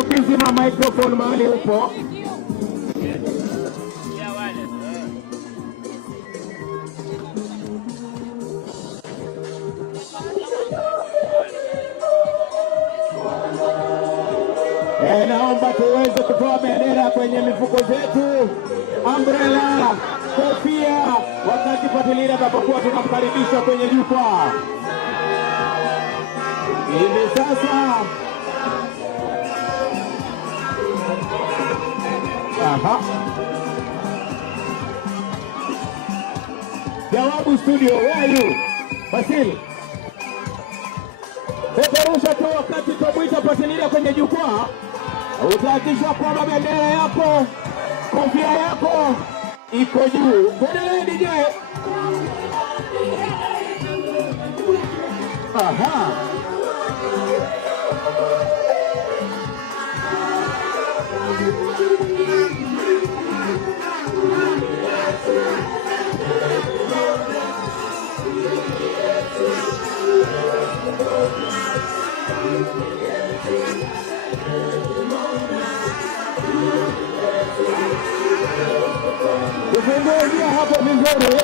Ukizima microphone mahali upo. Naomba tuweze kutoa bendera kwenye mifuko zetu, umbrella, kofia, wakati patilira tapokuwa tunamkaribisha kwenye jukwaa. Hivi sasa Jawabu studio, where are you? Basil. Peperusha tu wakati tunamuita patilira kwenye jukwaa. Utahakikisha kwamba bendera yako, kofia yako iko juu. Endelee DJ. Tufungue hapo vizuri.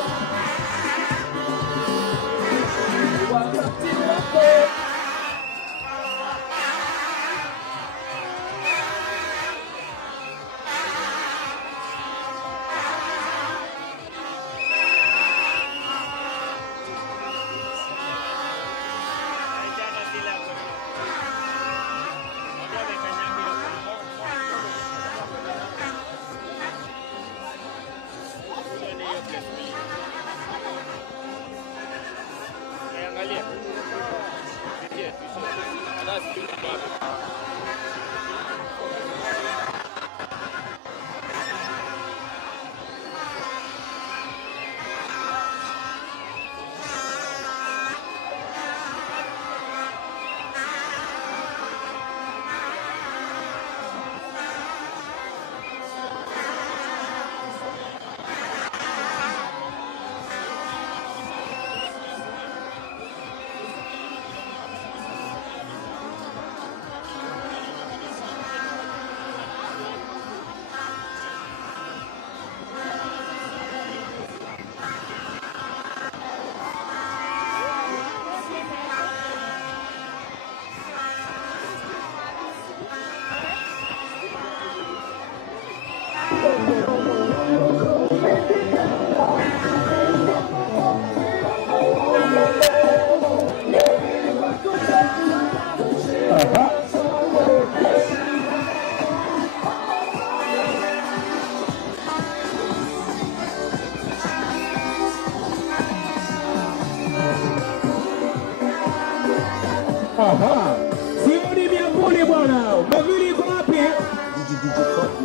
Aha. Simoni miambuli bwana. Mwavuli iko wapi?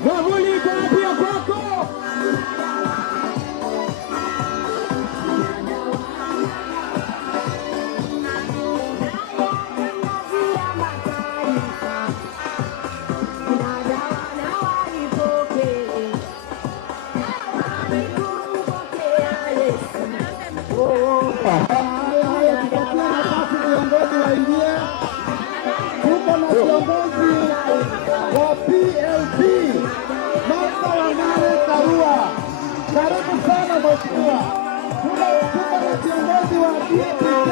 Mwavuli iko wapi ya kwako? Karibu sana mheshimiwa. Tuko na kiongozi wa DPK.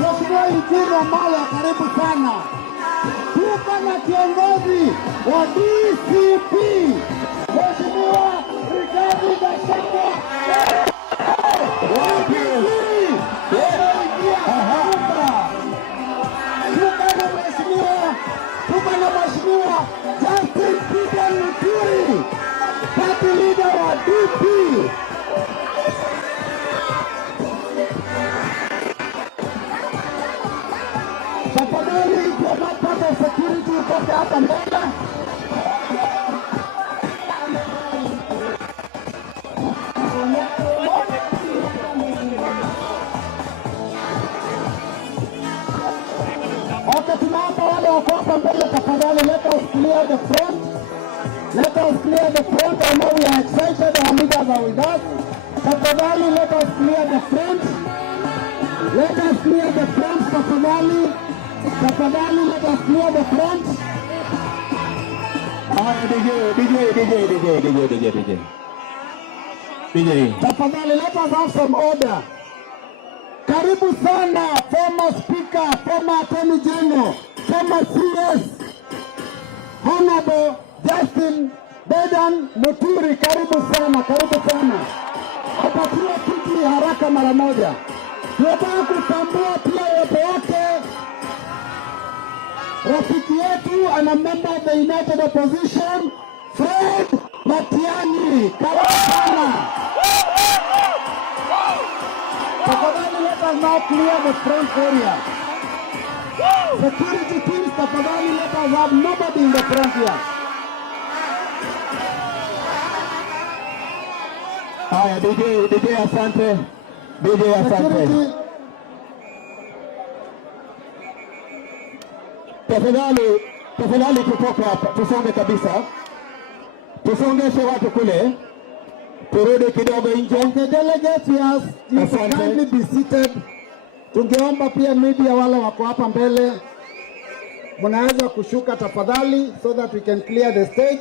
Mheshimiwa Uhuru Mala, karibu sana. Tuko na kiongozi wa DCP. Mheshimiwa Rigathi Gachagua. Tuko na mheshimiwa Justin Peter Muturi, party leader wa DP. Tafadhali tunapata security utoke hapa mbele. Okay, tunaomba wale wako hapa mbele tafadhali, let us clear the front. Let us clear the front. I know we are excited, our leaders are with us. Tafadhali, let us clear the front. Let us clear the front, tafadhali. Tafadhali, let us clear the front. DJ. Tafadhali, let us have some order. Karibu sana, former speaker, former attorney general, former CS, Honorable Justin Bedan Muturi, karibu sana, karibu sana. Apatiwe kiti haraka mara moja. Tunataka kutambua pia uwepo wake rafiki yetu ana member of the United Opposition, Fred Matiangi, karibu sana. Tafadhali, let us now clear the front area. Security teams, tafadhali, let us have nobody in the front here. Haya, DJ asante. DJ asante. Tafadhali tutoke hapa, tusonge kabisa. Tusongeshe watu kule. Turudi kidogo nje. The delegates, yes, you can kindly be seated. Tungeomba pia media wale wako hapa mbele, mnaweza kushuka tafadhali, so that we can clear the stage.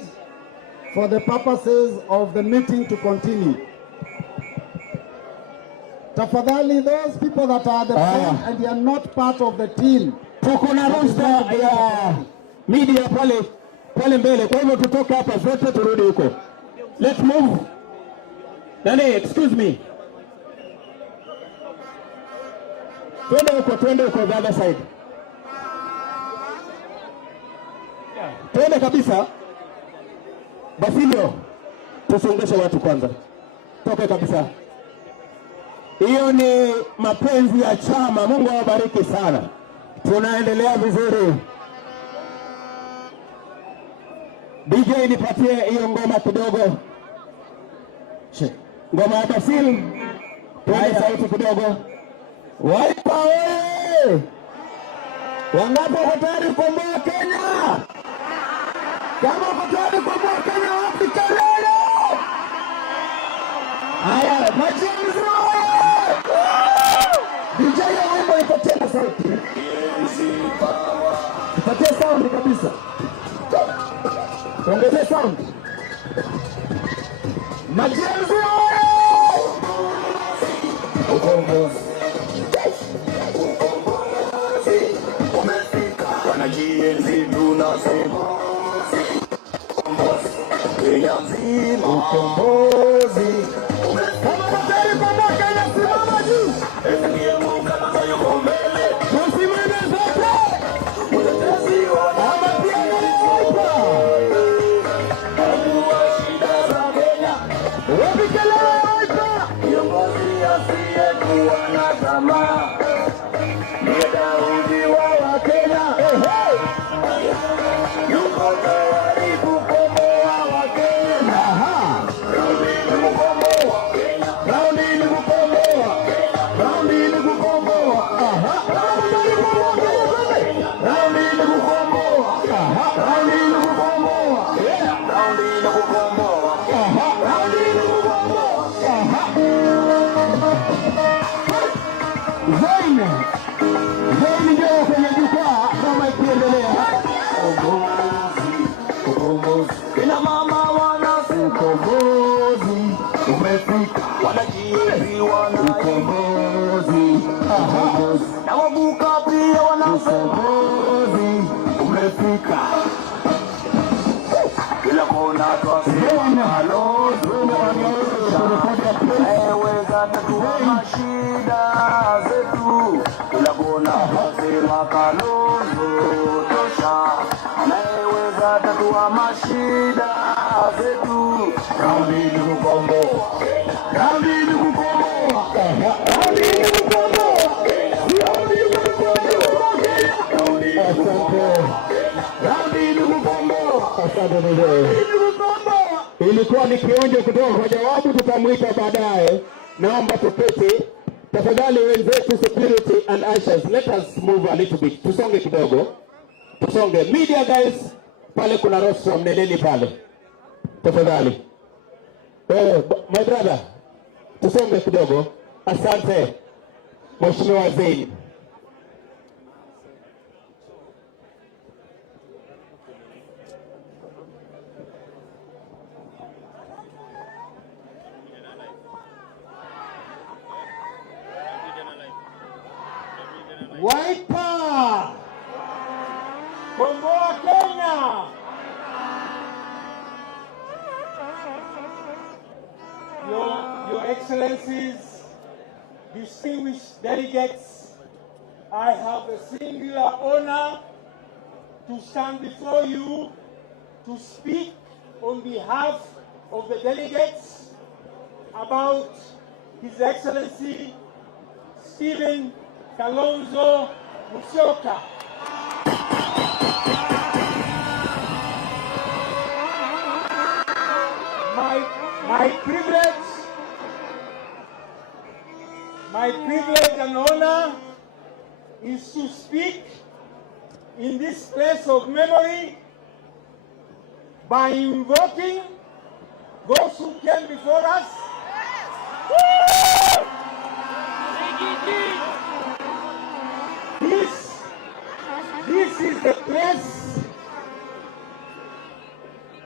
for the purposes of the meeting to continue. Tafadhali, those people that are at the front and they are not part of the team. Tuko na roster ya media pale mbele, kwa hivyo tutoke hapa zote turudi huko. Let's move. Nani, excuse me. Twende huko the other side. Twende kabisa. Basilio, tusongeshe watu kwanza. Toke kabisa. Hiyo ni mapenzi ya chama. Mungu awabariki sana. Tunaendelea vizuri. DJ nipatie hiyo ngoma kidogo. Ngoma ya Basil. Tuende sauti kidogo. Wiper wewe! Wangapi wako tayari kukomboa Kenya? Kama wako tayari kukomboa Kenya, wapi kelele? Haya, Matiangi wewe! DJ ya wimbo ipatie na sauti. Ipatie sound kabisa. Ongeze sound. Matiangi wewe! Ukombozi. Wanajienzi tunasema Kenya nzima ukombozi. Kama matari kwa mwaka inasimama juu. Tusimame zote. Ama pia nilipa. Ajua shida za Kenya. Wapi kelele waipa. Kiongozi asiyekuwa na tamaa. Ndiye Daudi wa Kenya. Yuko tayari kukomboa Wakenya. Raundi ni kukomboa Kenya. Raundi ni kukomboa. Raundi ni kukomboa. Raundi ni kukomboa. Raundi ni kukomboa. Raundi ni kukomboa. Raundi ni kukomboa. Raundi ni kukomboa. Zaini ndio kwenye jukwaa kama ikiendelea. Ukombozi. Kina mama wanasema ukombozi umefika. Wanajienzi ukombozi. Na wabuka pia wanasema ukombozi umefika. Kila kona twasema halo, tunaweza tatua mashida zetu. Kila kona twasema Kalonzo tosha, anayeweza tatua mashida zetu. Raundi ni kukomboa. Raundi ni kukomboa. Raundi ni kukomboa. Raundi ni kukomboa. Raundi ni kukomboa. Asante mzee. Ilikuwa ni kionjo kutoka kwa jawabu, tutamwita baadaye. Naomba tupite. Tafadhali wenzetu security and ushers, let us move a little bit. Tusonge kidogo. Tusonge. Media guys, pale kuna rostro mneneni pale. Tafadhali. My brother, tusonge kidogo. Asante. Mheshimiwa Zaini. Wiper! Komboa Kenya! Your Excellencies, distinguished delegates, I have a singular honor to stand before you to speak on behalf of the delegates about His Excellency Stephen Kalonzo Musyoka. My privilege and honor is to speak in this place of memory by invoking those who came before us.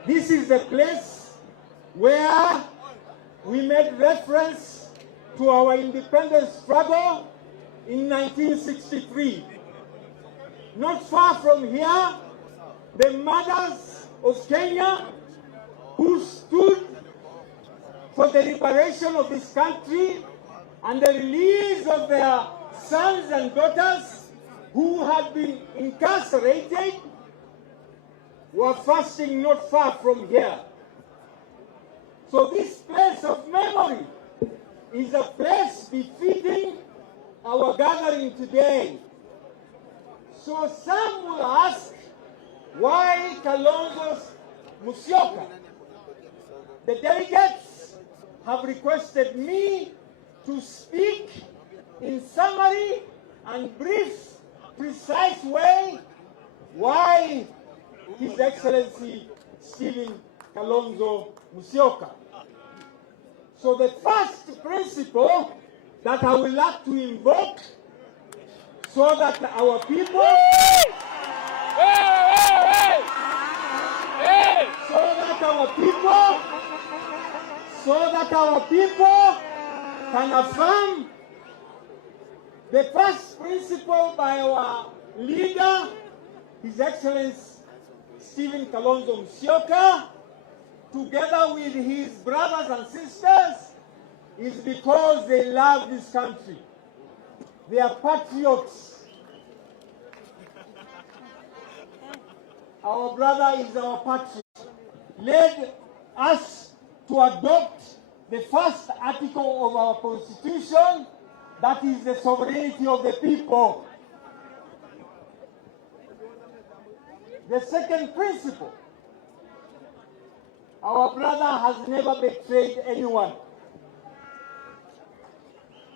This is the place where we made reference to our independence struggle in 1963. Not far from here, the mothers of Kenya who stood for the liberation of this country and the release of their sons and daughters who had been incarcerated were fasting not far from here. So this place of memory is a place befitting our gathering today. So some will ask, why Kalonzo Musyoka? The delegates have requested me to speak in summary and brief, precise way why His Excellency Stephen Kalonzo Musyoka. So the first principle that I would like to invoke so that our people can affirm the first principle by our leader, His Excellency Stephen Kalonzo Musyoka, together with his brothers and sisters, is because they love this country. They are patriots. Our brother is our patriot. Led us to adopt the first article of our Constitution, that is the sovereignty of the people. The second principle, our brother has never betrayed anyone.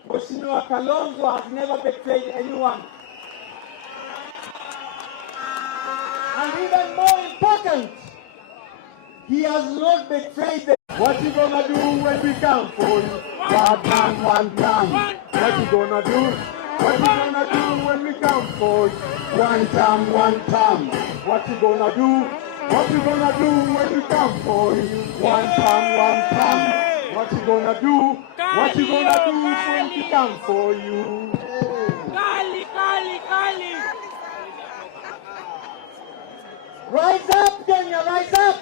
Mheshimiwa Kalonzo has never betrayed anyone. And even more important, he has not betrayed them. What you gonna do when we come for you? One time, one time. What you gonna do? What you gonna do when we come for you? One time, one time. What you gonna do? What you gonna do when we come for you? One time, one time. What you gonna do? What you gonna do when we come for you? Kali, Kali, Kali. Rise up, Kenya, rise up.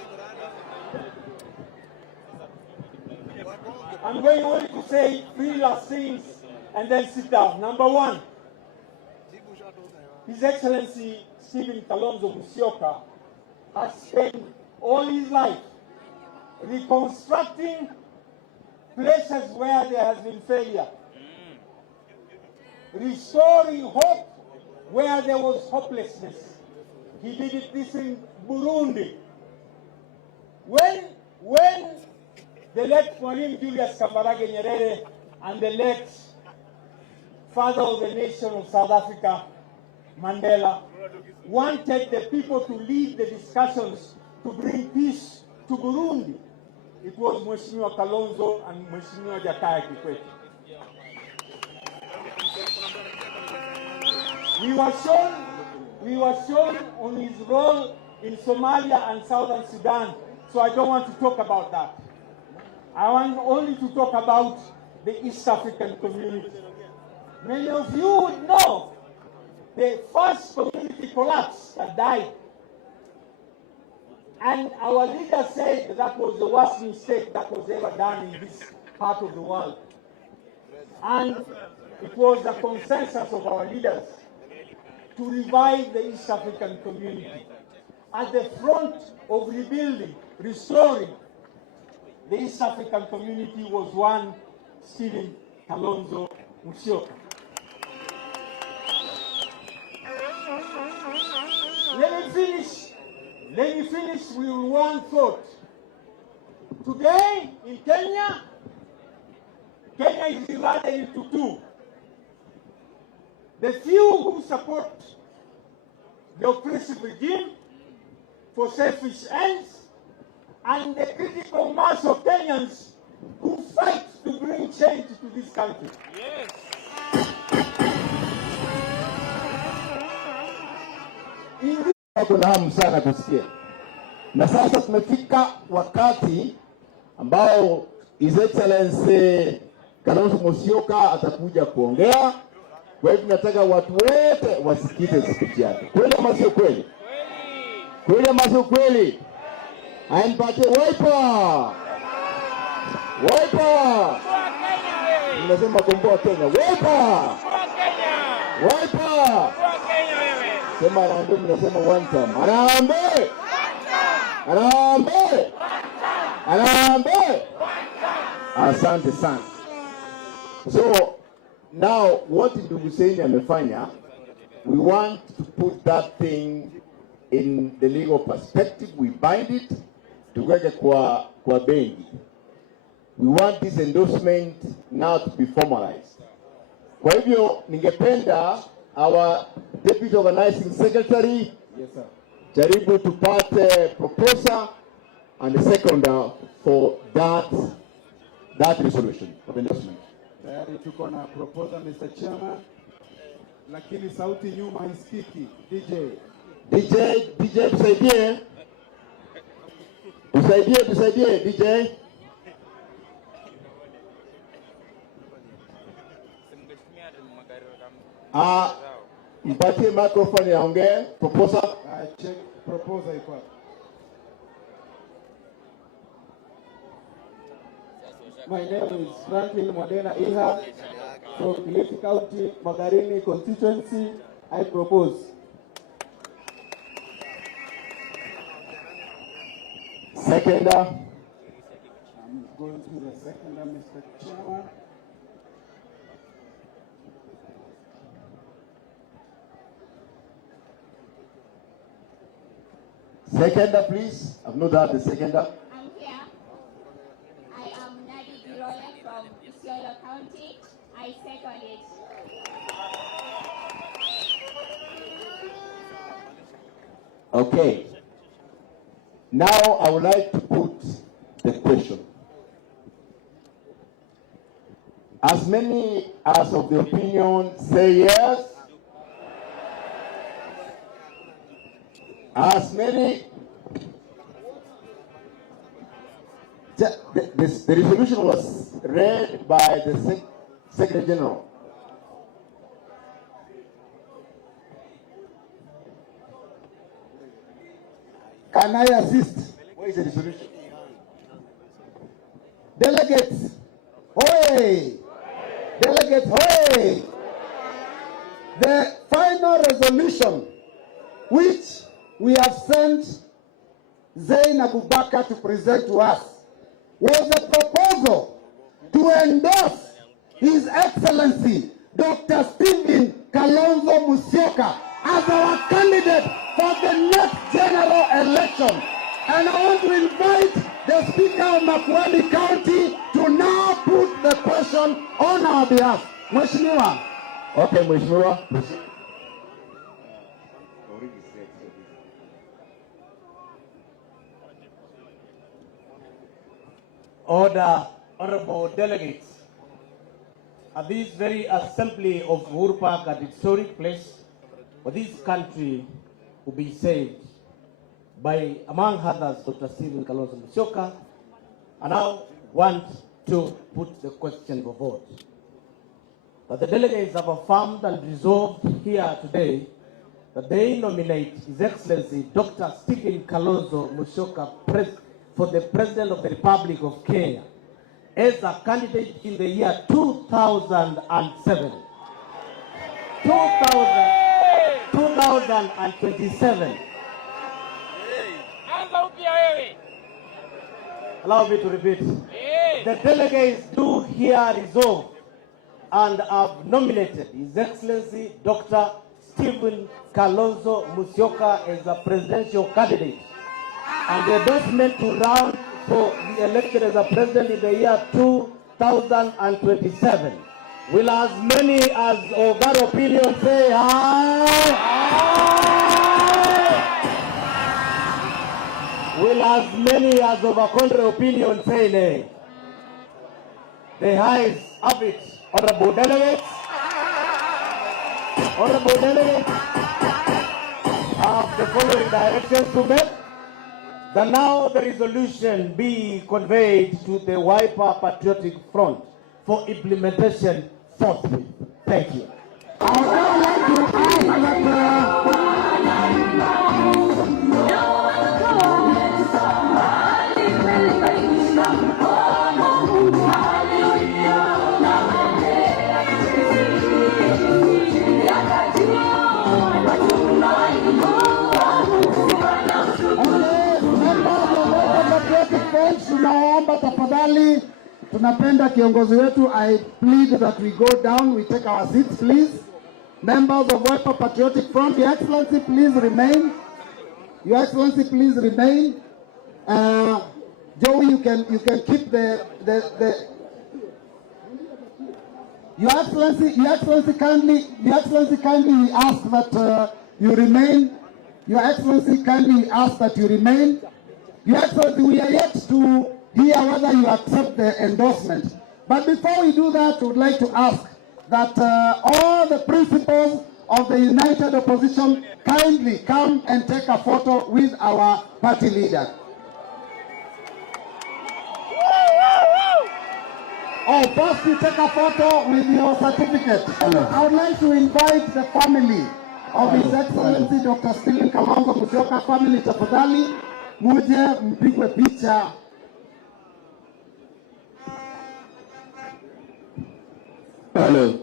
I'm going only to say three last things and then sit down. Number one, His Excellency Stephen Kalonzo Musyoka has spent all his life reconstructing places where there has been failure, restoring hope where there was hopelessness. He did this in Burundi. When the late Mwalimu Julius Kambarage Nyerere and the late father of the nation of South Africa, Mandela, wanted the people to lead the discussions to bring peace to Burundi, it was Mheshimiwa Kalonzo and Mheshimiwa Jalango. We were shown on his role in Somalia and Southern Sudan, so I don't want to talk about that. I want only to talk about the East African community. Many of you would know the first community collapse that died. And our leader said that was the worst mistake that was ever done in this part of the world. And it was the consensus of our leaders to revive the East African community. At the front of rebuilding, restoring the East African community was one Stephen Kalonzo Musyoka. Let me finish with one thought. Today in Kenya is divided into two. The few who support the oppressive regime for selfish ends, and the critical mass of Kenyans who fight to bring change to this country. Yes. Kuna hamu sana kusikia. Na sasa tumefika wakati ambao His Excellency Kalonzo Musyoka atakuja kuongea. Kwa hivyo nataka watu wote wasikize speech yake. Kweli ama sio kweli? Kweli ama sio kweli? Aimpatie Wiper. Wiper. Nimesema komboa Kenya. Wiper. Wiper. Sema Harambee, mnasema one time. Harambee. Harambee. Harambee. Asante sana. So now what ndugu Hussein amefanya, we want to put that thing in the legal perspective. We bind it tuweke kwa benki. We want this endorsement now to be formalized. Kwa hivyo ningependa our Deputy Organizing Secretary, yes, sir, jaribu tupate proposal and a seconder for that resolution of endorsement. Tayari tuko na proposal, Mr. Chairman, lakini sauti nyuma haisikiki. DJ tusaidie. Tusaidie DJ. Mpatie microphone yaongee. Proposal. Check proposal iko. My name is Franklin Modena Iha from Kilifi County, Magarini constituency. I propose. Seconder. I'm going to the seconder, Mr. Chairman. Seconder, please. I've not heard the seconder. I'm here. I am Nadi Giroya from Isiolo County. I second it. Okay. Now I would like to put the question. As many as of the opinion say yes. As many. The resolution was read by the Secretary General. Can I assist? Where is the resolution? Delegates, hoy! Delegates, hoy! The final resolution which we have sent Zain Abubakar to present to us was a proposal to endorse His Excellency Dr. Stephen Kalonzo Musyoka as our candidate for the next general election. And I want to invite the Speaker of Makwiny County to now put the question on our behalf. Mheshimiwa. Okay, Mheshimiwa. Order, honorable delegates. At this very assembly of Uhuru Park, at historic place, for this country will be saved by, among others, Dr. Stephen Kalonzo Musyoka. And now want to put the question for vote. That the delegates have affirmed and resolved here today that they nominate His Excellency Dr. Stephen Kalonzo Musyoka for the President of the Republic of Kenya as a candidate in the year 2007. 2027. Allow me to repeat. The delegates do here resolve and have nominated His Excellency Dr. Stephen Kalonzo Musyoka as a presidential candidate and the endorsement to run for the election as a president in the year 2027. Will as many as of that opinion say aye? Aye. Will as many as of a contrary opinion say nay? The ayes have it. Honorable delegates, have the following directions to make. that now the resolution be conveyed to the Wiper Patriotic Front for implementation forthwith. Thank you. I would now like to ask tunaomba tafadhali, tunapenda kiongozi wetu. I plead that we go down, we take our seats please. Members of Wiper Patriotic Front, Your Excellency, please remain. Your Excellency, please remain. Joey, you can keep the Your Excellency kindly we ask that you remain. Your Excellency kindly we ask that you remain. Your Excellency, we are yet to hear whether you accept the endorsement. But before we do that, we would like to ask that all the principals of the United Opposition kindly come and take a photo with our party leader. Oh, first you take a photo with your certificate. I would like to invite the family of His Excellency Dr. Stephen Kalonzo Musyoka family, tafadhali muje mpigwe picha. Hello.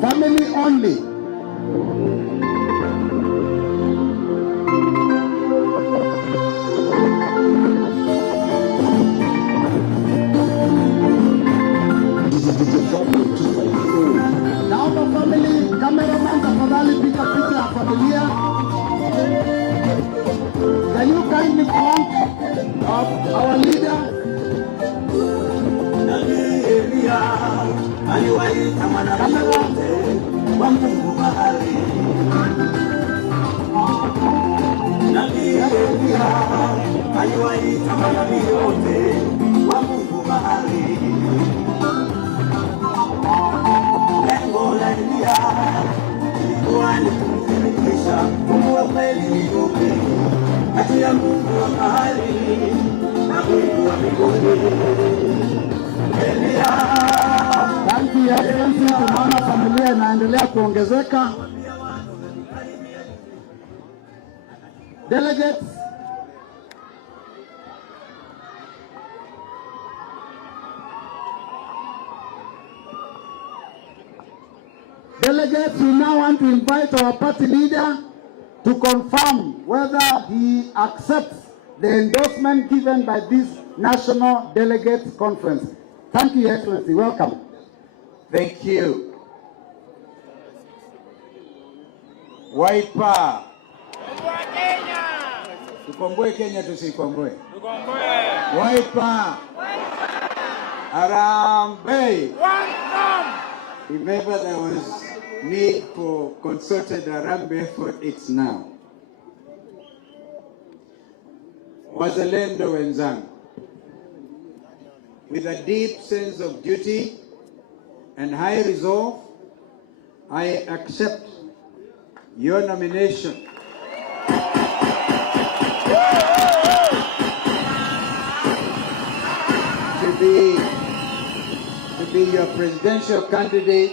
Family only. Naomba family, cameraman tafadhali piga picha ya familia. Can you kindly count our leader? Thank you, Excellency. Tunaona familia inaendelea kuongezeka. Delegates, we now want to invite our party leader to confirm whether he accepts the endorsement given by this National Delegates Conference. Thank you, Excellency. Welcome. Thank you. Wiper. Tukomboe Kenya, tusikomboe. Wiper. Harambee. If ever there was need for concerted harambee effort, it's now. Wazalendo wenzangu, with a deep sense of duty and high resolve, I accept your nomination to be your presidential candidate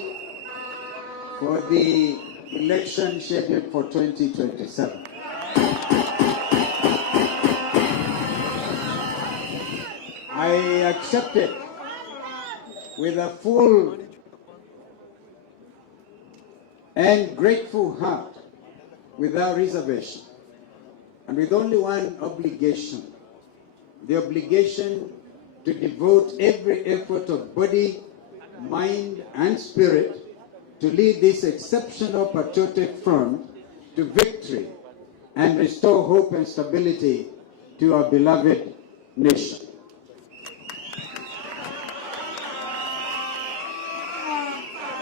for the election scheduled for 2027. I accept it with a full and grateful heart, without reservation, and with only one obligation: the obligation to devote every effort of body, mind, and spirit to lead this exceptional patriotic front to victory and restore hope and stability to our beloved nation.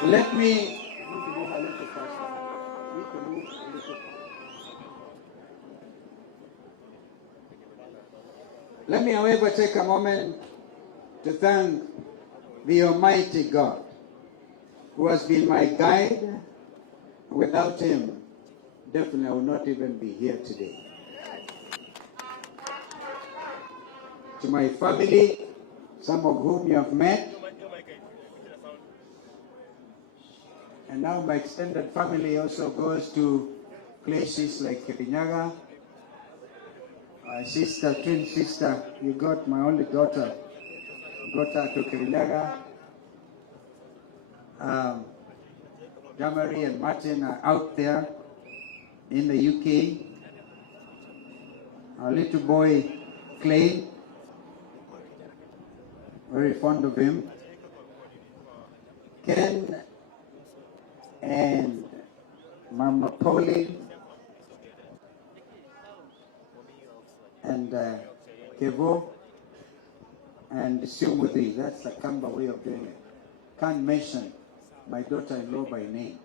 Let me however take a moment to thank the Almighty God, who has been my guide. Without him, definitely I will not even be here today. To my family, some of whom you have met, and now my extended family also goes to places like Kirinyaga. My sister, twin sister, you got my only daughter, got her to Kirinyaga. Jamari and Martin are out there in the UK. Our little boy, Clay, very fond of him. Ken and Mama Pauline and Kevo and Sumudi. That's the Kamba way of doing it. Can't mention my daughter-in-law by name.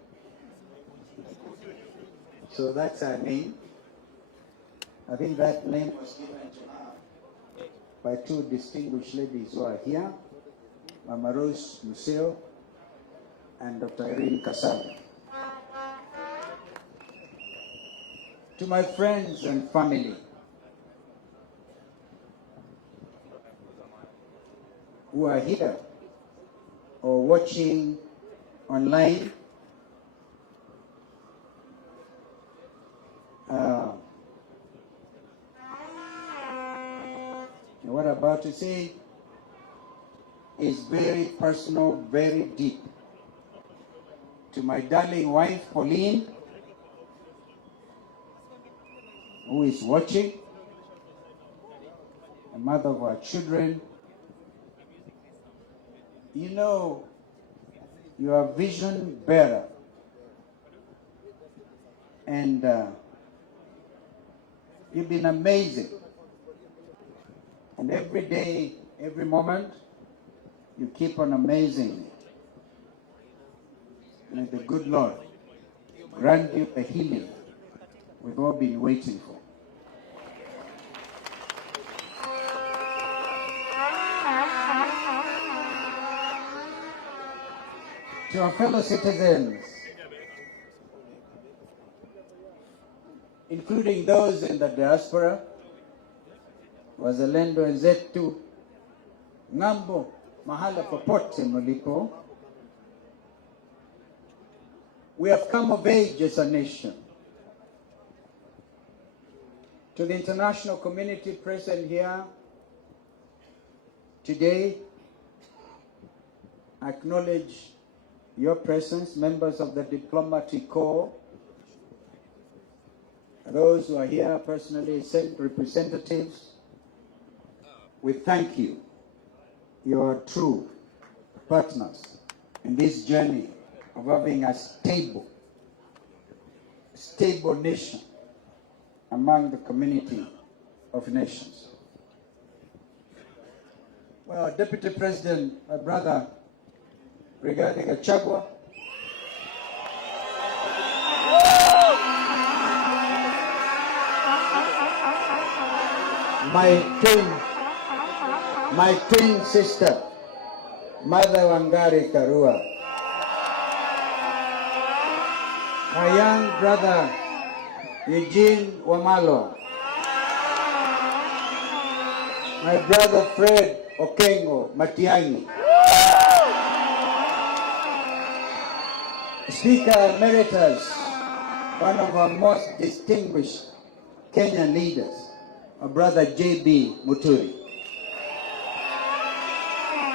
So that's her name. I think that name was given to her by two distinguished ladies who are here, Mama Rose Museo and Dr. Irene Kasaba. To my friends and family, who are here or watching online, what I'm about to say is very personal, very deep. To my darling wife, Pauline, who is watching, the mother of our children, you know, you are a vision bearer. And you've been amazing. And every day, every moment, you keep on amazing me. May the good Lord grant you the healing we've all been waiting for. To our fellow citizens, including those in the diaspora, wazalendo wenzetu, ng'ambo, mahala popote mlipo, we have come of age as a nation. To the international community present here today, I acknowledge your presence, members of the diplomatic corps, those who are here personally, sent representatives. We thank you. You are true partners in this journey of having a stable nation among the community of nations. Well, Deputy President, my brother, Rigathi Gachagua, my twin sister, Mother Wangari Karua, my young brother, Eugene Wamalo, my brother Fred Okengo Matiangi, Speaker Emeritus, one of our most distinguished Kenyan leaders, our brother J.B. Muturi.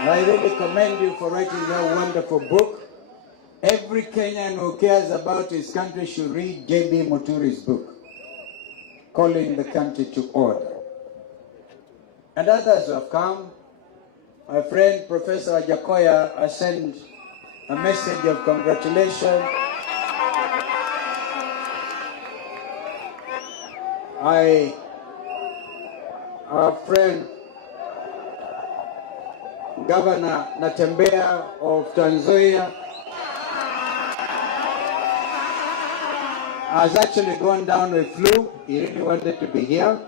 I really commend you for writing that wonderful book. Every Kenyan who cares about his country should read J.B. Muturi's book, Calling the Country to Order. And others who have come. My friend Professor Jakoya has sent a message of congratulations. Our friend Governor Natembea of Tanzania has actually gone down with flu. He really wanted to be here.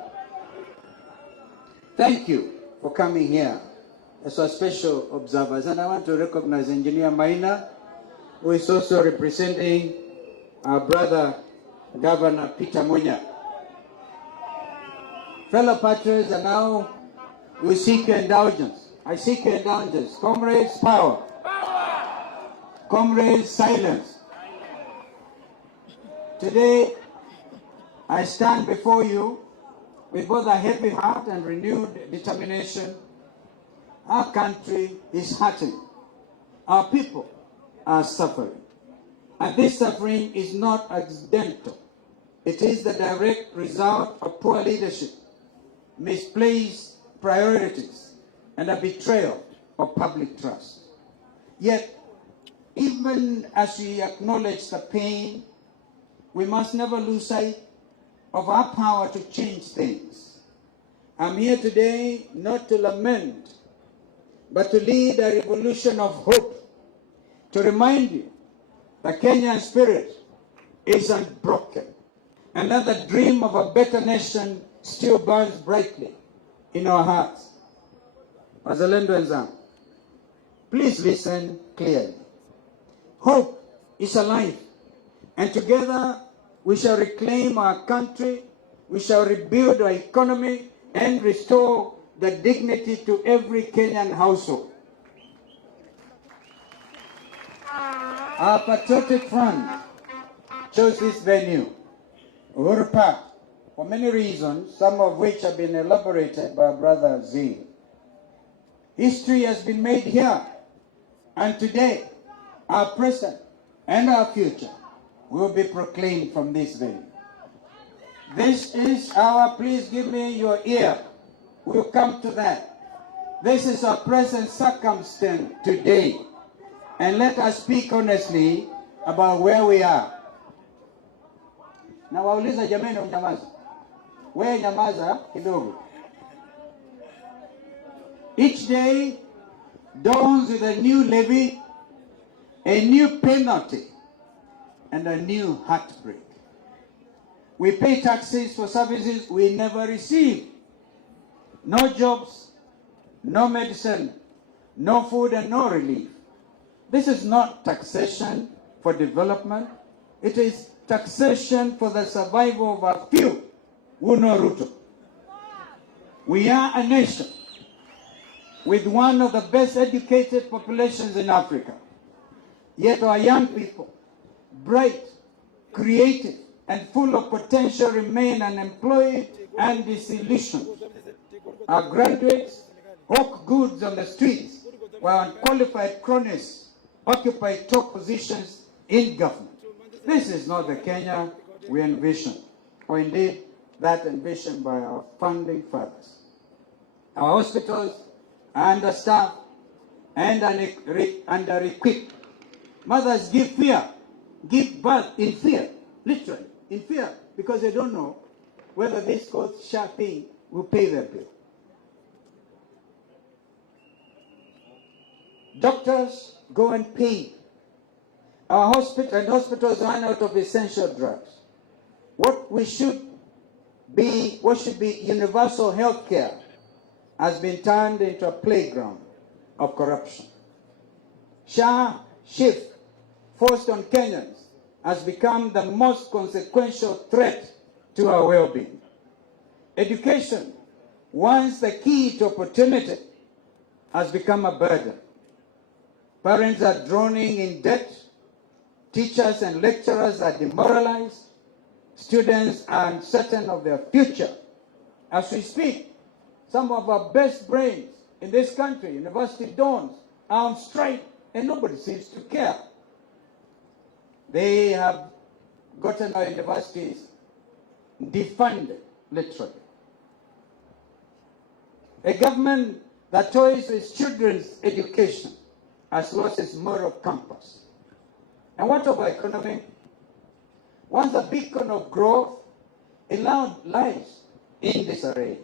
Thank you for coming here as our special observers. And I want to recognize Engineer Maina, who is also representing our brother Governor Peter Munya. Fellow patriots, and now we seek your indulgence. I seek your indulgence. Comrades, power. Comrades, silence. Today, I stand before you with both a heavy heart and renewed determination. Our country is hurting. Our people are suffering. And this suffering is not accidental. It is the direct result of poor leadership, misplaced priorities, and a betrayal of public trust. Yet, even as we acknowledge the pain, we must never lose sight of our power to change things. I'm here today not to lament, but to lead a revolution of hope, to remind you the Kenyan spirit is unbroken, and that the dream of a better nation still burns brightly in our hearts. Wazalendo wenzangu, please listen clearly. Hope is alive, and together we shall reclaim our country, we shall rebuild our economy, and restore the dignity to every Kenyan household. Our patriotic front chose this venue, Uhuru Park, for many reasons, some of which have been elaborated by Brother Z. History has been made here, and today, our present and our future will be proclaimed from this venue. This is our, please give me your ear, we'll come to that. This is our present circumstance today, and let us speak honestly about where we are. Na wauliza jameni unyamaza. Wewe nyamaza kidogo. Each day dawns with a new levy, a new penalty, and a new heartbreak. We pay taxes for services we never receive. No jobs, no medicine, no food, and no relief. This is not taxation for development. It is taxation for the survival of a few who know Ruto. We are a nation with one of the best educated populations in Africa. Yet our young people, bright, creative, and full of potential, remain unemployed and disillusioned. Our graduates hawk goods on the streets, while unqualified cronies occupy top positions in government. This is not the Kenya we envision, or indeed that envisioned by our founding fathers. Our hospitals are understaffed and under-equipped. Mothers give birth in fear, literally in fear, because they don't know whether this cost-share thing will pay their bill. Doctors go unpaid. Our hospitals run out of essential drugs. What should be universal health care has been turned into a playground of corruption. Share shift forced on Kenyans has become the most consequential threat to our well-being. Education, once the key to opportunity, has become a burden. Parents are drowning in debt. Teachers and lecturers are demoralized. Students are uncertain of their future. As we speak, some of our best brains in this country, university dons, are on strike, and nobody seems to care. They have gotten our universities defunded, literally. A government that toys with children's education has lost its moral compass. And what of our economy? Once a beacon of growth, it now lies in disarray.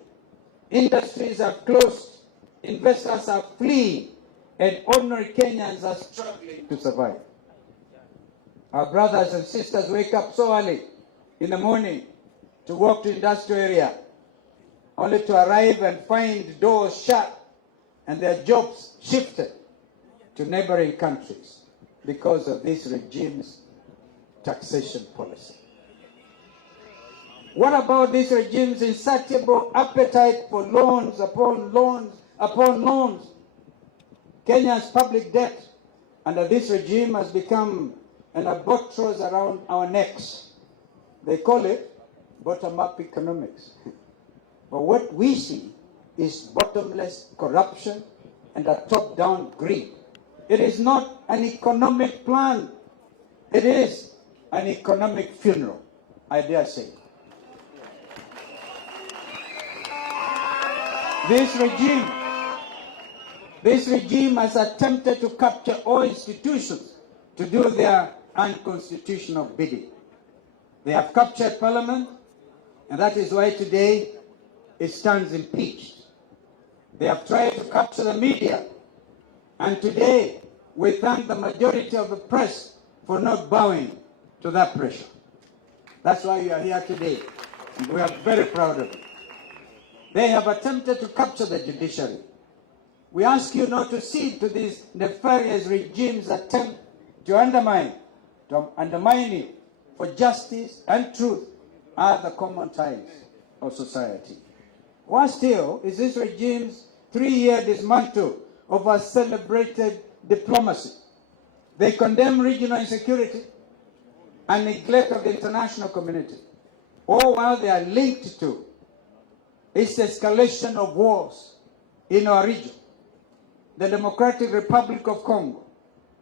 Industries are closed, investors are fleeing, and ordinary Kenyans are struggling to survive. Our brothers and sisters wake up so early in the morning to walk to industrial area, only to arrive and find doors shut and their jobs shifted to neighboring countries because of this regime's taxation policy. What about this regime's insatiable appetite for loans upon loans upon loans? Kenya's public debt under this regime has become an albatross around our necks. They call it bottom-up economics. But what we see is bottomless corruption and a top-down greed. It is not an economic plan. It is an economic funeral, I dare say. This regime has attempted to capture all institutions to do their unconstitutional bidding. They have captured Parliament, and that is why today it stands impeached. They have tried to capture the media, and today we thank the majority of the press for not bowing to that pressure. That's why we are here today, and we are very proud of it. They have attempted to capture the judiciary. We ask you not to cede to these nefarious regimes' attempt to undermine you, for justice and truth are the common ties of society. Worse still is this regime's 3-year dismantle of our celebrated diplomacy. They condemn regional insecurity and neglect of the international community, all while they are linked to its escalation of wars in our region, the Democratic Republic of Congo,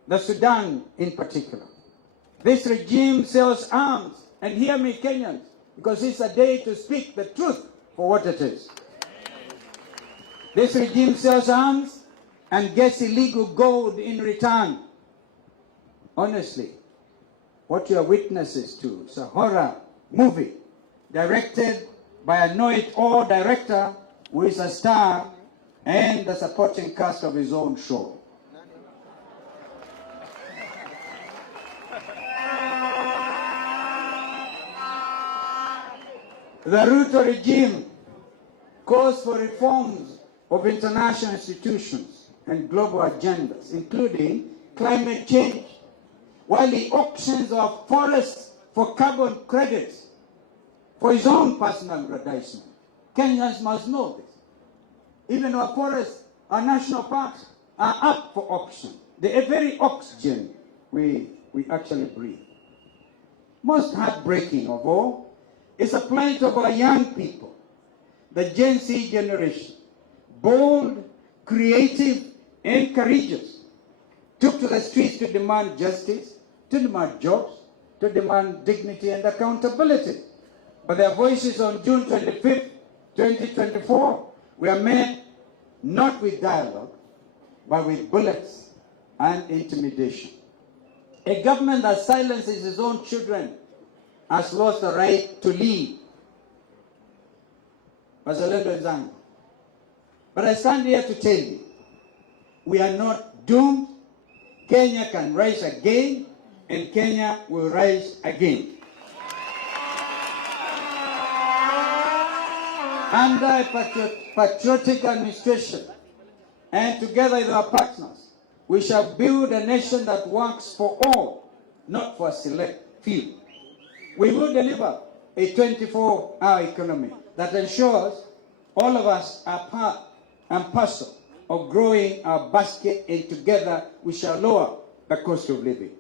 the Sudan in particular. This regime sells arms, and hear me, Kenyans, because it's a day to speak the truth for what it is. This regime sells arms and gets illegal gold in return. Honestly, what you are witnesses to is a horror movie directed by a know-it-all director who is a star and the supporting cast of his own show. The Ruto regime calls for reforms of international institutions and global agendas, including climate change, while he auctions our forests for carbon credits for his own personal aggrandizement. Kenyans must know this. Even our forests, our national parks are up for auction. The very oxygen we actually breathe. Most heartbreaking of all is the plight of our young people, the Gen Z generation, bold, creative, and courageous, took to the streets to demand justice, to demand jobs, to demand dignity and accountability. But their voices on June 25th, 2024, were met not with dialogue, but with bullets and intimidation. A government that silences its own children has lost the right to lead. But I stand here to tell you, we are not doomed. Kenya can rise again, and Kenya will rise again. Under a patriotic administration, and together with our partners, we shall build a nation that works for all, not for a select few. We will deliver a 24-hour economy that ensures all of us are part and parcel of growing our basket, and together we shall lower the cost of living.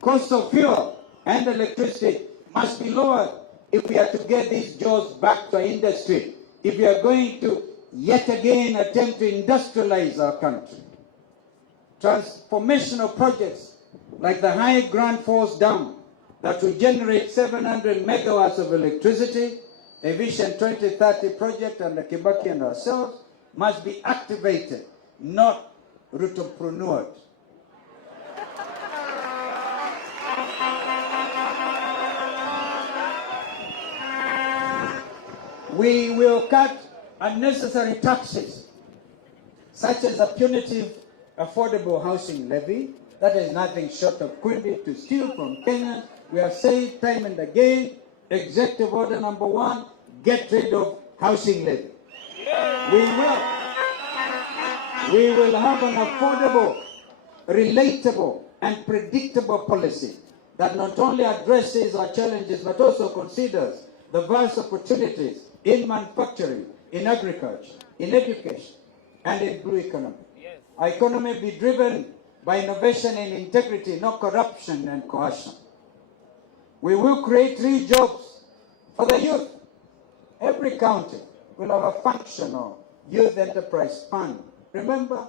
Cost of fuel and electricity must be lowered if we are to get these jobs back to our industry, if we are going to yet again attempt to industrialize our country. Transformational projects like the High Grand Falls Dam that will generate 700 megawatts of electricity, a Vision 2030 project under Kibaki and ourselves, must be activated, not rutopreneured. We will cut unnecessary taxes, such as a punitive affordable housing levy that is nothing short of cruelty to steal from Kenyans. We have said time and again, Executive Order number 1, get rid of housing levy. We will have an affordable, relatable, and predictable policy that not only addresses our challenges but also considers the vast opportunities in manufacturing, in agriculture, in education, and in blue economy. Our economy be driven by innovation and integrity, not corruption and coercion. We will create 3 jobs for the youth. Every county will have a functional youth enterprise fund. Remember,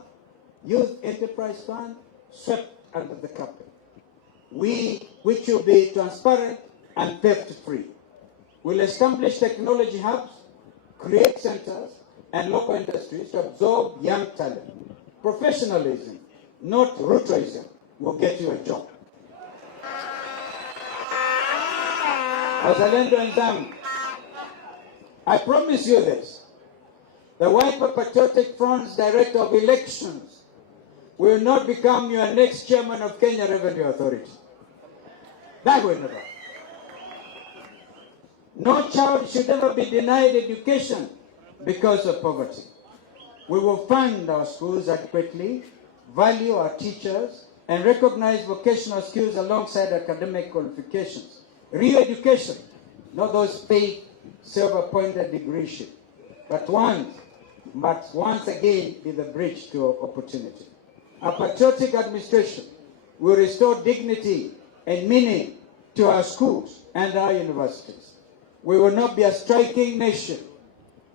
youth enterprise fund swept under the carpet. Which will be transparent and theft-free. We'll establish technology hubs, create centers, and local industries to absorb young talent. Professionalism, not Rutoism, will get you a job. Wazalendo wenzangu, I promise you this. The Wiper Patriotic Front's Director of Elections will not become your next chairman of Kenya Revenue Authority. That will never. No child should ever be denied education because of poverty. We will fund our schools adequately, value our teachers, and recognize vocational skills alongside academic qualifications. Real education, not those fake silver-pointed degree shit, but once again be the bridge to opportunity. A patriotic administration will restore dignity and meaning to our schools and our universities. We will not be a striking nation.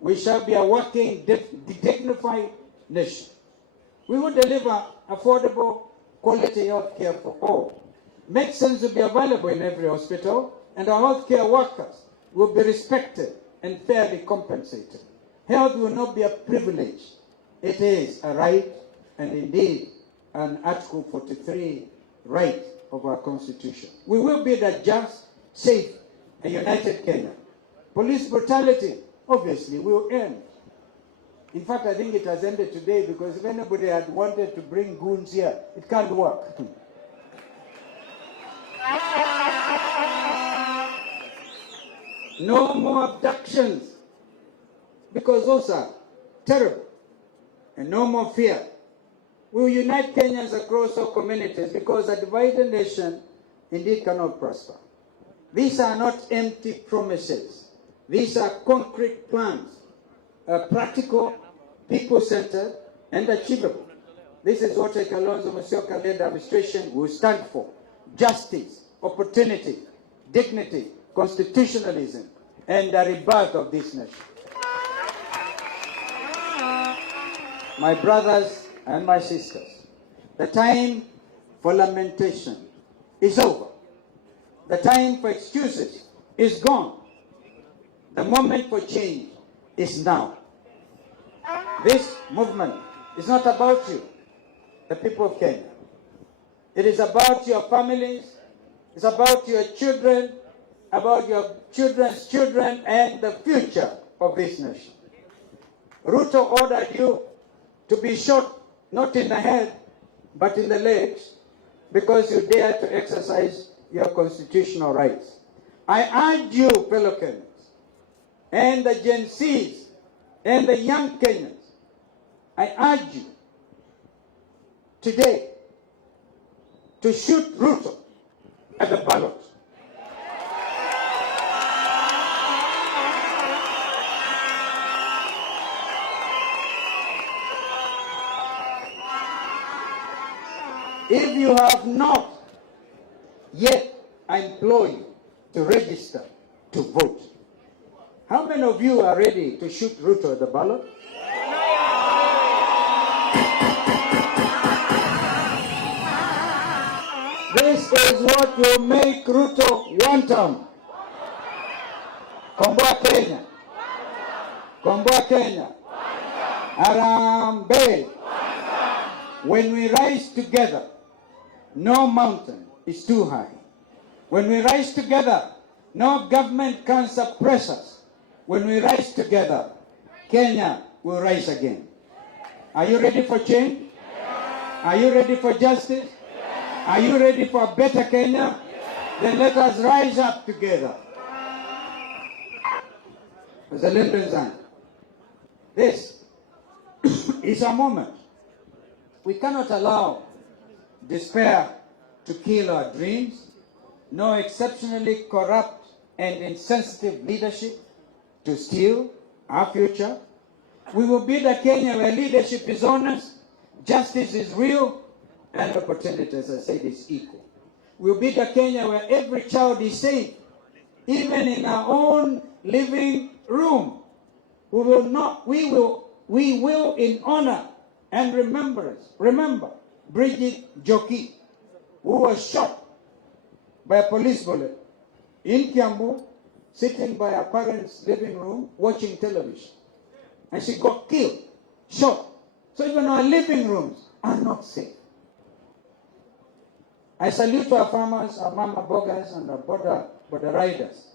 We shall be a working, dignified nation. We will deliver affordable, quality health care for all. Medicines will be available in every hospital, and our healthcare workers will be respected and fairly compensated. Health will not be a privilege. It is a right, and indeed an Article 43 right of our Constitution. We will build a just, safe, and united Kenya. Police brutality, obviously, will end. In fact, I think it has ended today, because if anybody had wanted to bring goons here, it can't work. No more abductions, because those are terrible. And no more fear. We will unite Kenyans across all communities, because a divided nation indeed cannot prosper. These are not empty promises. These are concrete plans, practical, people-centered, and achievable. This is what a Kalonzo Musyoka-led administration will stand for: justice, opportunity, dignity, constitutionalism, and the rebirth of this nation. My brothers and my sisters, the time for lamentation is over. The time for excuses is gone. The moment for change is now. This movement is not about you, the people of Kenya. It is about your families, it's about your children, about your children's children, and the future of this nation. Ruto ordered you to be shot not in the head, but in the legs, because you dare to exercise your constitutional rights. I urge you, fellow Kenyans, and the Gen Zs, and the young Kenyans, I urge you today to shoot Ruto at the ballot. If you have not yet, I implore you to register to vote. How many of you are ready to shoot Ruto at the ballot? This is what will make Ruto wanton. Komboa Kenya. Komboa Kenya. Harambee. When we rise together, no mountain is too high. When we rise together, no government can suppress us. When we rise together, Kenya will rise again. Are you ready for change? Are you ready for justice? Are you ready for a better Kenya? Then let us rise up together. This is a moment. We cannot allow despair to kill our dreams. No exceptionally corrupt and insensitive leadership to steal our future. We will build a Kenya where leadership is honest, justice is real, and opportunity, as I said, is equal. We will build a Kenya where every child is safe, even in our own living room. We will in honor and remember Bridget Joki, who was shot by a police bullet in Kiambu, sitting by her parents' living room, watching television. And she got killed, shot. So even our living rooms are not safe. I salute our farmers, our mama boggers, and our border riders.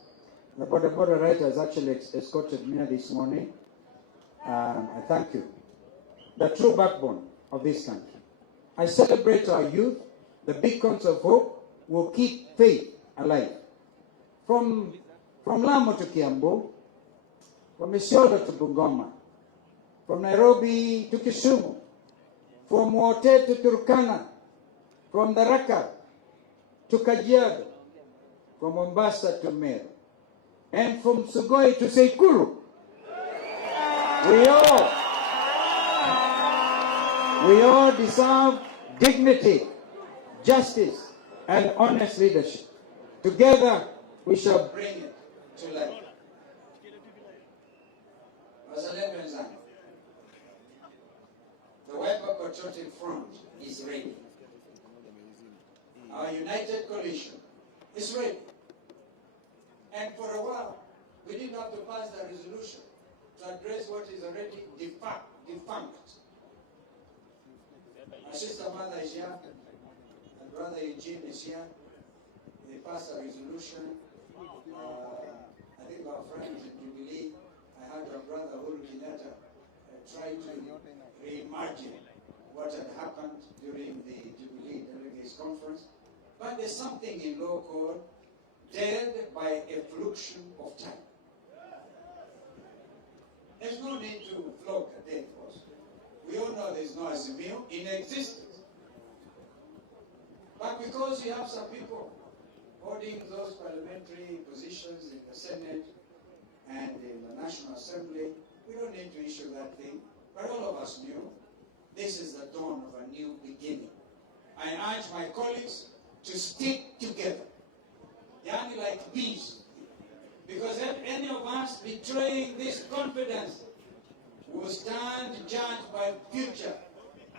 The border riders actually escorted me this morning. I thank you. The true backbone of this country. I celebrate our youth. The beacons of hope will keep faith alive. From Lamu to Kiambu, from Isiolo to Bungoma, from Nairobi to Kisumu, from Wote to Turkana, from Tharaka to Kajiado, from Mombasa to Meru, and from Sugoi to Sekuru. We all deserve dignity, justice, and honest leadership. Together, we shall bring it to life. The Wiper Patriotic Front is ready. Our united coalition is ready. And for a while, we didn't have to pass the resolution to address what is already defunct. My sister mother is here, and brother Eugene is here. They passed a resolution. I think our friends in Jubilee, I heard our brother Uhuru Kenyatta try to reimagine what had happened during the Jubilee Delegates Conference. But there's something in law called dead by a fluxion of time. There's no need to flog a dead horse. We all know there's no Azimio in existence. But because you have some people holding those parliamentary positions in the Senate and in the National Assembly, we don't need to issue that thing. But all of us knew this is the dawn of a new beginning. I urge my colleagues to stick together, yani like bees, because if any of us betraying this confidence will stand judged by future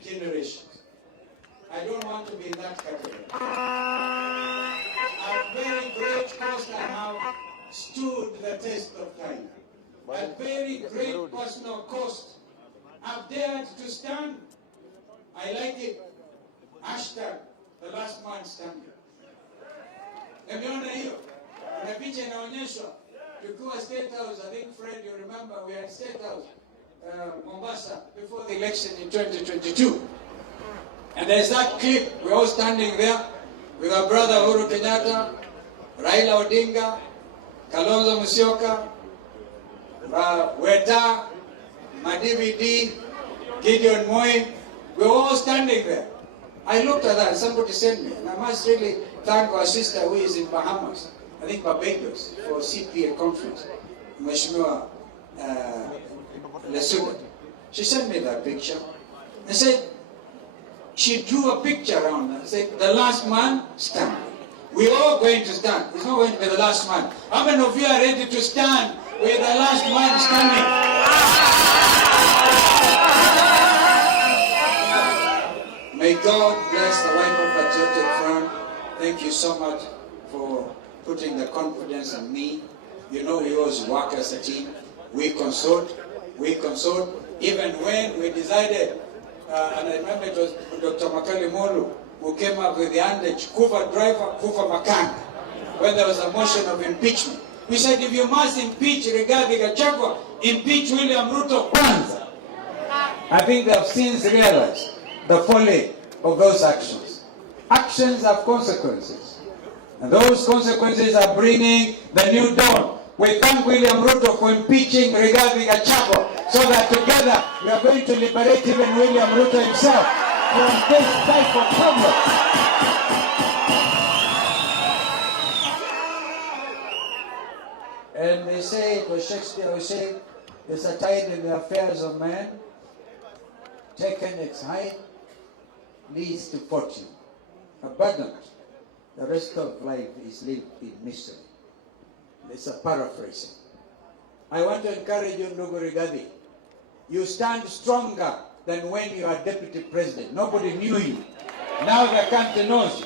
generations. I don't want to be in that category. At very great cost, I have stood the test of time. At very great personal cost, I've dared to stand. I like it. Hashtag the last man standing. Nimeona hiyo. Kuna picha inaonyeshwa tukiwa State House. I think Fred, you remember we had State House, Mombasa, before the election in 2022. And there's that clip. We're all standing there with our brother Uhuru Kenyatta, Raila Odinga, Kalonzo Musyoka, Weta, Madividi, Gideon Moi. We're all standing there. I looked at that, somebody sent me, and I must really thank our sister who is in Bahamas, I think Barbados, for CPA conference, Mheshimiwa Lesuga. She sent me that picture and said, she drew a picture around and said, the last man stand. We're all going to stand. It's not going to be the last man. How many of you are ready to stand with the last man standing? May God bless the Wiper Patriotic Front. Thank you so much for putting the confidence in me. You know we always work as a team. We consult. Even when we decided, and I remember it was Dr. Makali Molu who came up with the adage, Kufa driver, Kufa makanga, when there was a motion of impeachment. We said, if you must impeach Rigathi Gachagua, impeach William Ruto kwanza. I think they have since realized the folly of those actions. Actions have consequences. And those consequences are bringing the new dawn. We thank William Ruto for impeaching Rigathi Gachagua, so that together we are going to liberate even William Ruto himself from this type of problem. And they say, it was Shakespeare who said, there's a tide in the affairs of man, taken its height, leads to fortune. Abundant. The rest of life is lived in mystery. It's a paraphrasing. I want to encourage you, Ndugu Rigathi. You stand stronger than when you are deputy president. Nobody knew you. Now the country knows you.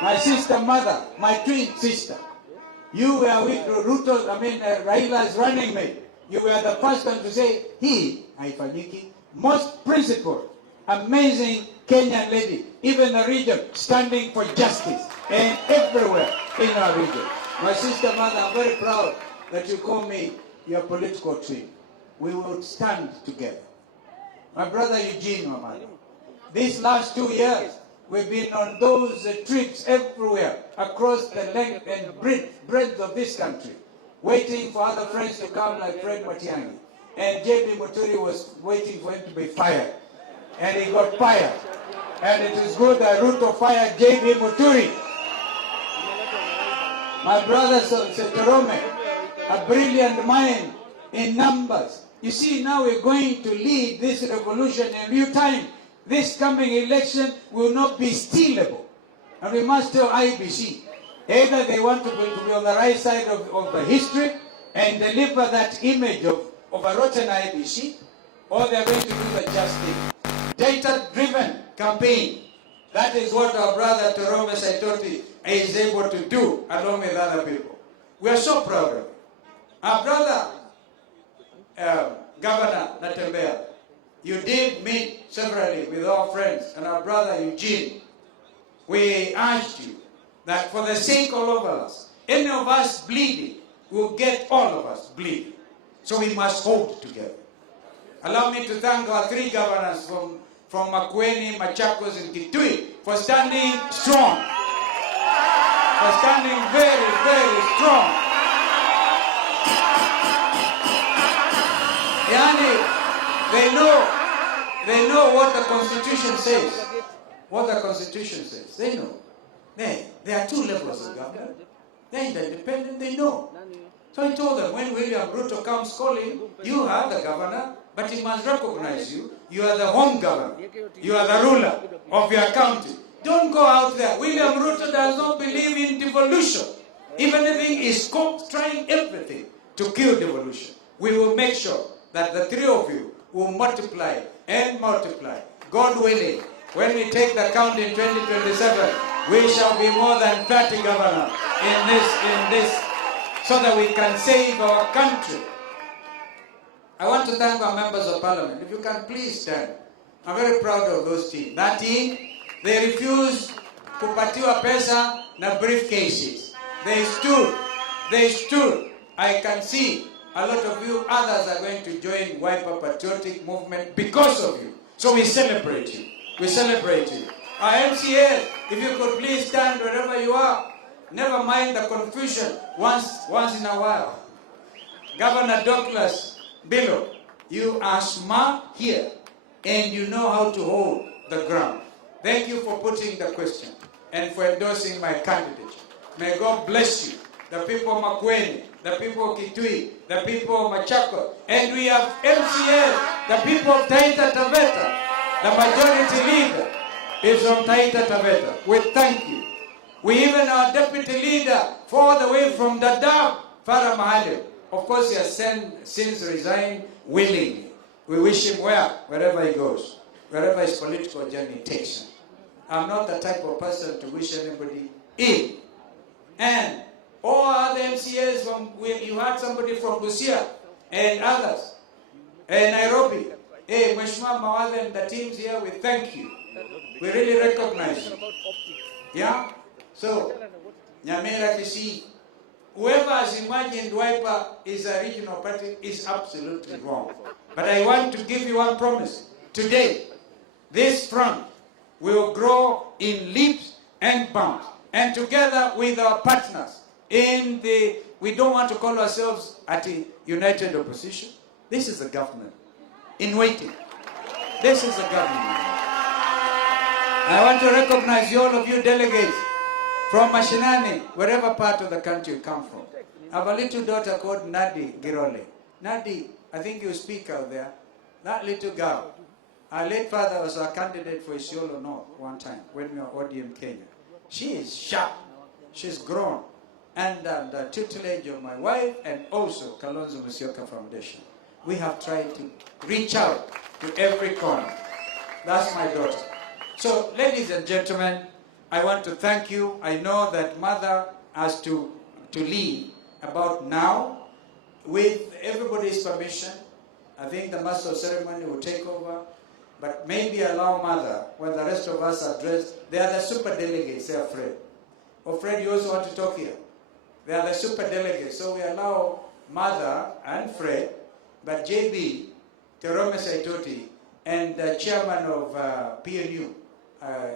My sister mother, my twin sister, you were with Ruto, Raila's running mate. You were the first one to say, he, haifanyiki, most principled, amazing Kenyan lady, even the region, standing for justice, and everywhere in our region. My sister mother, I'm very proud that you call me your political twin. We will stand together. My brother Eugene, my mother, these last 2 years, we've been on those trips everywhere across the length and breadth of this country, waiting for other friends to come like friend Matiangi. And J.B. Muturi was waiting for him to be fired. And he got fired. And it is good that Ruto fired J.B. Muturi. My brother Setorome, a brilliant mind in numbers. You see, now we're going to lead this revolution in real time. This coming election will not be stealable. And we must tell IBC, either they want to be on the right side of the history and deliver that image of a rotten IBC, or they're going to do the just thing. Data-driven campaign. That is what our brother Torome Saitoti is able to do along with other people. We are so proud of it. Our brother, Governor Mutembei, you did meet severally with our friends and our brother Eugene. We asked you that for the sake of all of us, any of us bleeding will get all of us bleeding. So we must hold together. Allow me to thank our 3 governors from Makwiny, Machakos, and Kitui for standing strong. For standing very, very strong. Yani, they know what the Constitution says. What the Constitution says. They know. There are 2 levels of government. They're independent, they know. So I told them, when William Ruto comes calling, you are the governor, but he must recognize you. You are the home governor. You are the ruler of your county. Don't go out there. William Ruto does not believe in devolution. Even if he is trying everything to kill devolution, we will make sure that the 3 of you will multiply and multiply. God willing, when we take the count in 2027, we shall be more than 30 governors in this, so that we can save our country. I want to thank our members of parliament. If you can please stand. I'm very proud of those team. That team, they refused kupatiwa pesa na briefcases. They stood. I can see a lot of you others are going to join Wiper Patriotic Movement because of you. So we celebrate you. We celebrate you. Our MCAs, if you could please stand wherever you are. Never mind the confusion once in a while. Governor Douglas Bilo, you are smart here and you know how to hold the ground. Thank you for putting the question and for endorsing my candidature. May God bless you. The people of Makwiny, the people of Kitui, the people of Machakos, and we have MCAs, the people of Taita Taveta. The majority leader is from Taita Taveta. We thank you. We even our deputy leader, all the way from Dadaab, Farah Mahalim. Of course, he has since resigned willingly. We wish him well wherever he goes, wherever his political journey takes him. I'm not the type of person to wish anybody ill. And all other MCAs, you had somebody from Busia and others, and Nairobi. Hey, Mheshimiwa Mawadha and the teams here, we thank you. We really recognize you. Yeah? So, Nyamira Kisi, whoever has imagined Wiper is a regional party is absolutely wrong. But I want to give you one promise. Today, this front will grow in leaps and bounds. And together with our partners we don't want to call ourselves at a united opposition. This is the government in waiting. This is the government. I want to recognize all of you delegates from Mashinani, wherever part of the country you come from. I have a little daughter called Nadi Girole. Nadi, I think you speak out there. That little girl, our late father was a candidate for Isiolo North one time when we were ODM Kenya. She is sharp. She's grown. And the tutelage of my wife and also Kalonzo Musyoka Foundation. We have tried to reach out to every corner. That's my daughter. So, ladies and gentlemen, I want to thank you. I know that Mother has to leave about now. With everybody's permission, I think the Master of Ceremony will take over. But maybe allow Mother, when the rest of us are dressed. They are the super delegates, they are Fred. Oh, Fred, you also want to talk here? They are the super delegates. So we allow Mother and Fred, but JB, Terome Saitoti, and the chairman of PNU,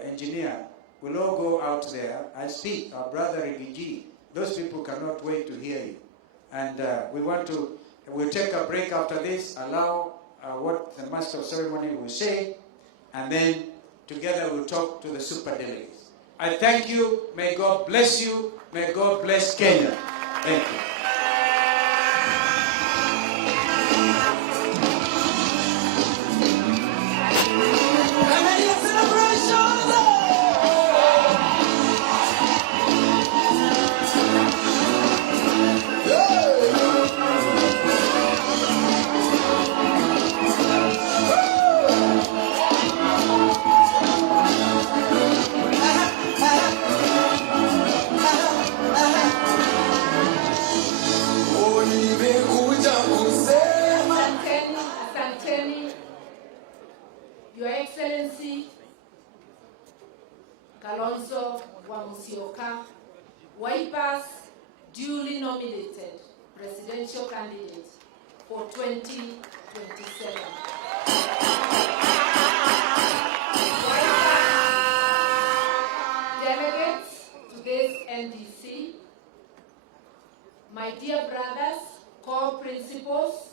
engineer, will all go out there and speak. Our brother Rigathi. Those people cannot wait to hear you. And we'll take a break after this, allow what the Master of Ceremony will say, and then together we'll talk to the super delegates. I thank you. May God bless you. May God bless Kenya. Thank you. Your Excellency, Kalonzo Musyoka, Wiper's duly nominated presidential candidate for 2027. Delegates to this NDC, my dear brothers, co-principals,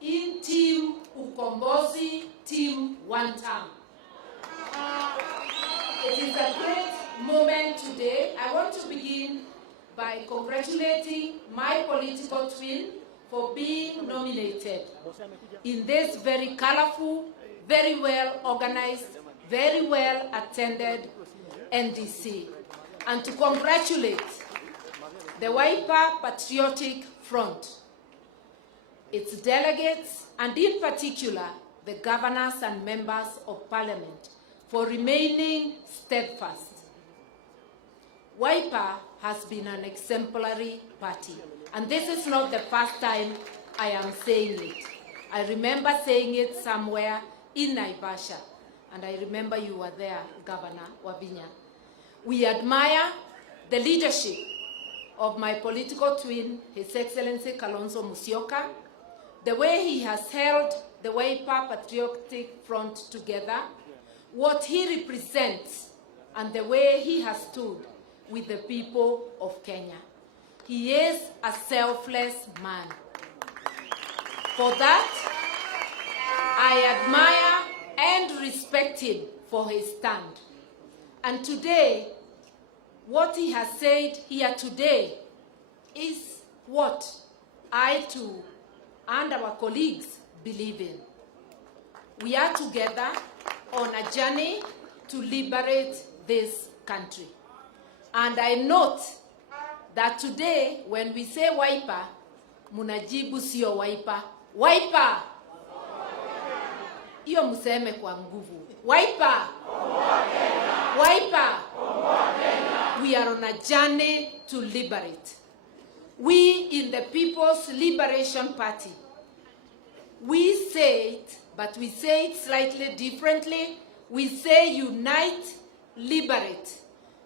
in Team Ukombozi, Team One Term. It is a great moment today. I want to begin by congratulating my political twin for being nominated in this very colorful, very well organized, very well attended NDC, and to congratulate the Wiper Patriotic Front, its delegates, and in particular, the governors and members of parliament for remaining steadfast. Wiper has been an exemplary party, and this is not the first time I am saying it. I remember saying it somewhere in Naivasha, and I remember you were there, Governor Wabinya. We admire the leadership of my political twin, His Excellency Kalonzo Musyoka, the way he has held the Wiper Patriotic Front together, what he represents, and the way he has stood with the people of Kenya. He is a selfless man. For that, I admire and respect him for his stand. And today, what he has said here today is what I too and our colleagues believe in. We are together on a journey to liberate this country. And I note that today, when we say Wiper, munajibu sio Wiper. Wiper! Iyo museme kwa nguvu. Wiper! Wiper! We are on a journey to liberate. We in the People's Liberation Party, we say it, but we say it slightly differently. We say unite, liberate.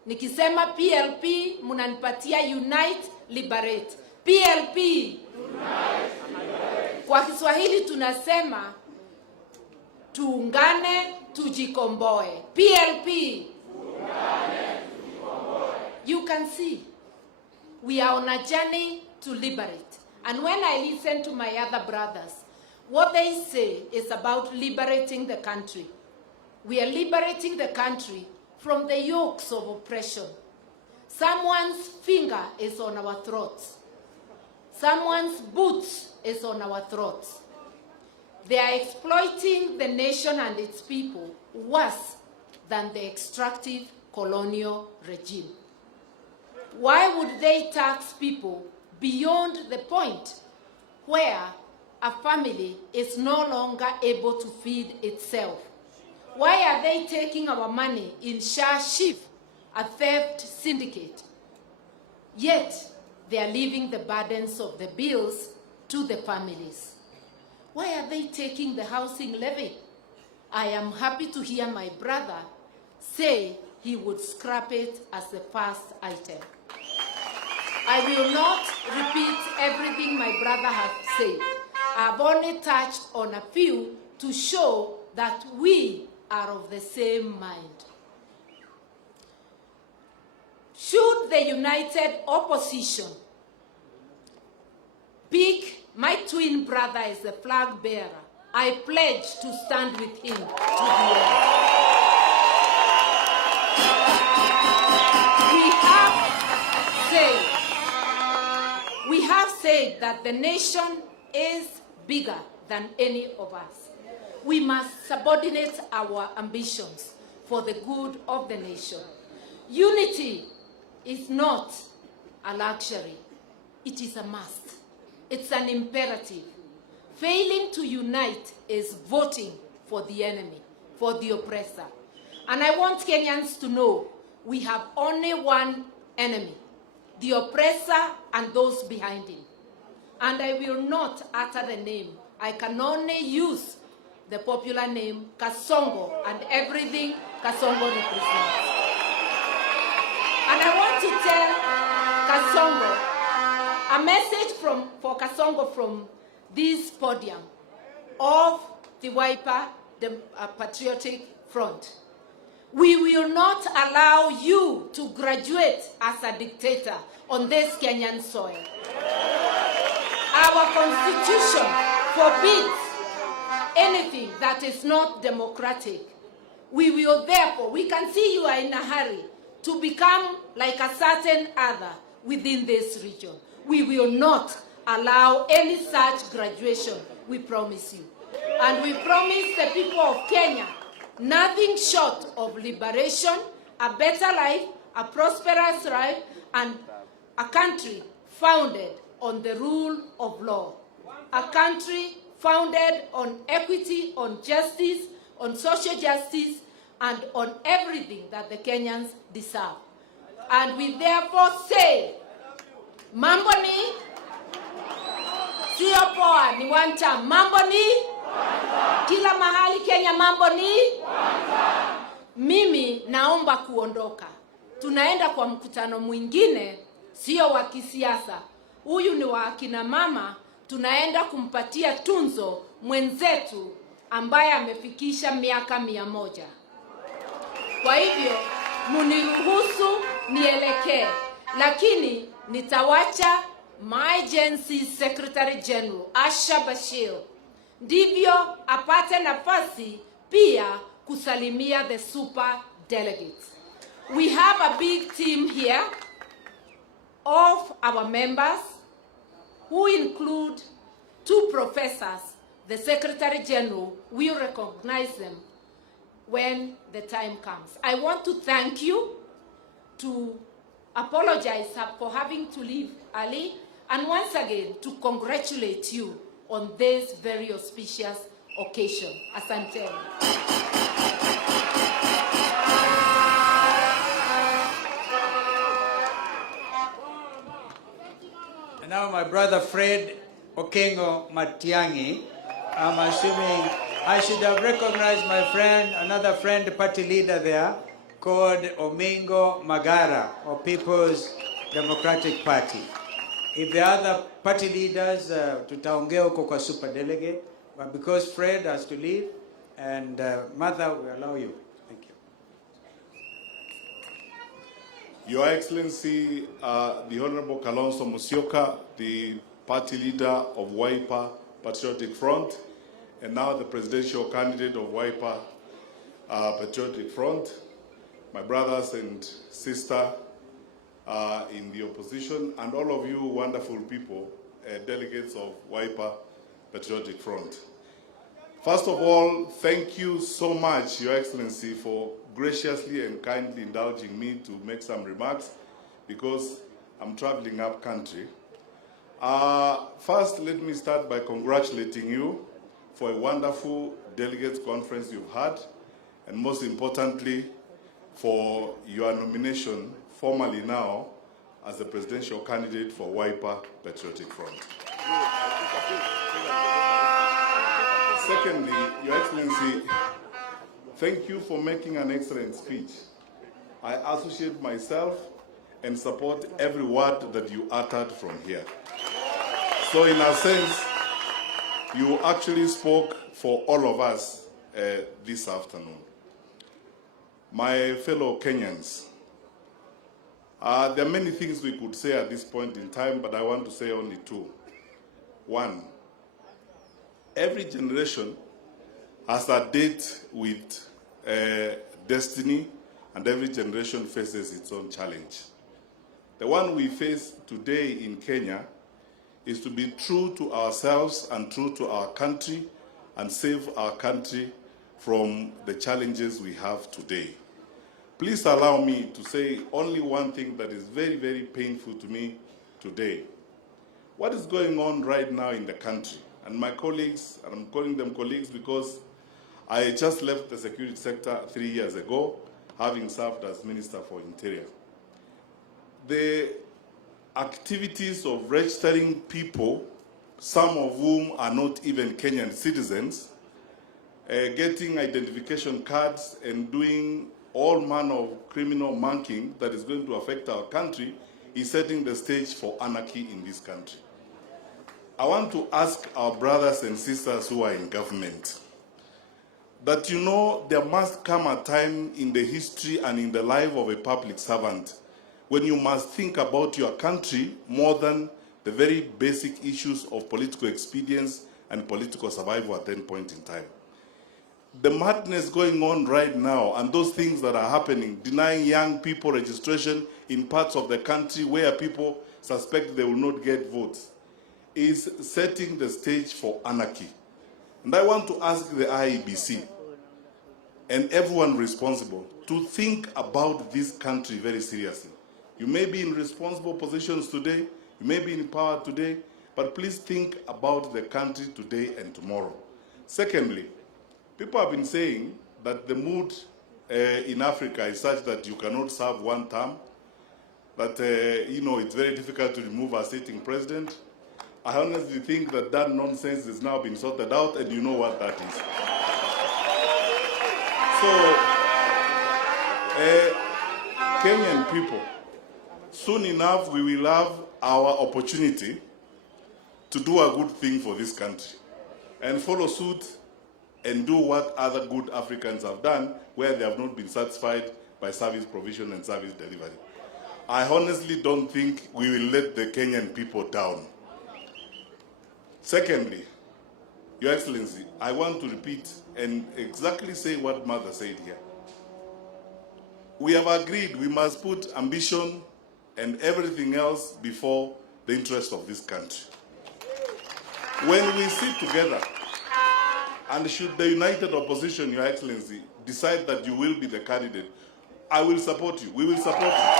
Nikisema PLP, munanipatia unite, liberate. PLP. Unite, liberate. Kwa Kiswahili tunasema tuungane, tujikomboe. PLP. Tuungane, tujikomboe. You can see, we are on a journey to liberate. And when I listen to my other brothers, what they say is about liberating the country. We are liberating the country from the yokes of oppression. Someone's finger is on our throats. Someone's boots is on our throats. They are exploiting the nation and its people worse than the extractive colonial regime. Why would they tax people beyond the point where a family is no longer able to feed itself? Why are they taking our money in share shift, a theft syndicate? Yet they are leaving the burdens of the bills to the families. Why are they taking the housing levy? I am happy to hear my brother say he would scrap it as the first item. I will not repeat everything my brother has said. I've only touched on a few to show that we are of the same mind. Should the united opposition pick my twin brother as the flag bearer, I pledge to stand with him to the end. We have said that the nation is bigger than any of us. We must subordinate our ambitions for the good of the nation. Unity is not a luxury. It is a must. It's an imperative. Failing to unite is voting for the enemy, for the oppressor. And I want Kenyans to know we have only one enemy, the oppressor and those behind him. And I will not utter the name. I can only use the popular name Kasongo and everything Kasongo represents. And I want to tell Kasongo a message for Kasongo from this podium of the Wiper, the Patriotic Front. We will not allow you to graduate as a dictator on this Kenyan soil. Our constitution forbids anything that is not democratic. We will therefore, we can see you are in a hurry to become like a certain other within this region. We will not allow any such graduation, we promise you. And we promise the people of Kenya nothing short of liberation, a better life, a prosperous life, and a country founded on the rule of law. A country founded on equity, on justice, on social justice, and on everything that the Kenyans deserve. And we therefore say, mambo ni, sio poa, ni one time. Mambo ni, kila mahali Kenya mambo ni. Mimi naomba kuondoka. Tunaenda kwa mkutano mwingine, sio wa kisiasa. Huyu ni wa akina mama, tunaenda kumpatia tunzo mwenzetu ambaye amefikisha miaka 100. Kwa hivyo, muniruhusu nielekee, lakini nitawacha my agency Secretary General Asha Bashir ndivyo apate nafasi pia kusalimia the super delegates. We have a big team here of our members who include 2 professors. The Secretary General will recognize them when the time comes. I want to thank you, to apologize for having to leave early, and once again to congratulate you on this very auspicious occasion. Asante. And now my brother Fred Okengo Matiangi. I'm assuming I should have recognized my friend, another friend, party leader there, called Omingo Magara, of People's Democratic Party. If the other party leaders, tutaongea huko kwa super delegate, but because Fred has to leave, and Mother will allow you. Thank you. Your Excellency, the Honorable Kalonzo Musyoka, the party leader of Wiper Patriotic Front, and now the presidential candidate of Wiper Patriotic Front, my brothers and sisters in the opposition, and all of you wonderful people delegates of Wiper Patriotic Front. First of all, thank you so much, Your Excellency, for graciously and kindly indulging me to make some remarks because I'm traveling up country. First, let me start by congratulating you for a wonderful delegates conference you've had, and most importantly, for your nomination formally now as the presidential candidate for Wiper Patriotic Front. Secondly, Your Excellency, thank you for making an excellent speech. I associate myself and support every word that you uttered from here. So in a sense, you actually spoke for all of us this afternoon. My fellow Kenyans, there are many things we could say at this point in time, but I want to say only two. One, every generation has a date with destiny, and every generation faces its own challenge. The one we face today in Kenya is to be true to ourselves and true to our country and save our country from the challenges we have today. Please allow me to say only one thing that is very, very painful to me today. What is going on right now in the country? And my colleagues, and I'm calling them colleagues because I just left the security sector 3 years ago, having served as Minister for Interior. The activities of registering people, some of whom are not even Kenyan citizens, getting identification cards and doing all manner of criminal monkeying that is going to affect our country is setting the stage for anarchy in this country. I want to ask our brothers and sisters who are in government that you know there must come a time in the history and in the life of a public servant when you must think about your country more than the very basic issues of political expedience and political survival at that point in time. The madness going on right now and those things that are happening, denying young people registration in parts of the country where people suspect they will not get votes, is setting the stage for anarchy. And I want to ask the IEBC and everyone responsible to think about this country very seriously. You may be in responsible positions today, you may be in power today, but please think about the country today and tomorrow. Secondly, people have been saying that the mood in Africa is such that you cannot serve one term, that you know, it's very difficult to remove a sitting president. I honestly think that that nonsense is now being sorted out, and you know what that is. So, Kenyan people, soon enough we will have our opportunity to do a good thing for this country and follow suit and do what other good Africans have done where they have not been satisfied by service provision and service delivery. I honestly don't think we will let the Kenyan people down. Secondly, Your Excellency, I want to repeat and exactly say what Mother said here. We have agreed we must put ambition and everything else before the interest of this country. When we sit together, and should the united opposition, Your Excellency, decide that you will be the candidate, I will support you. We will support you.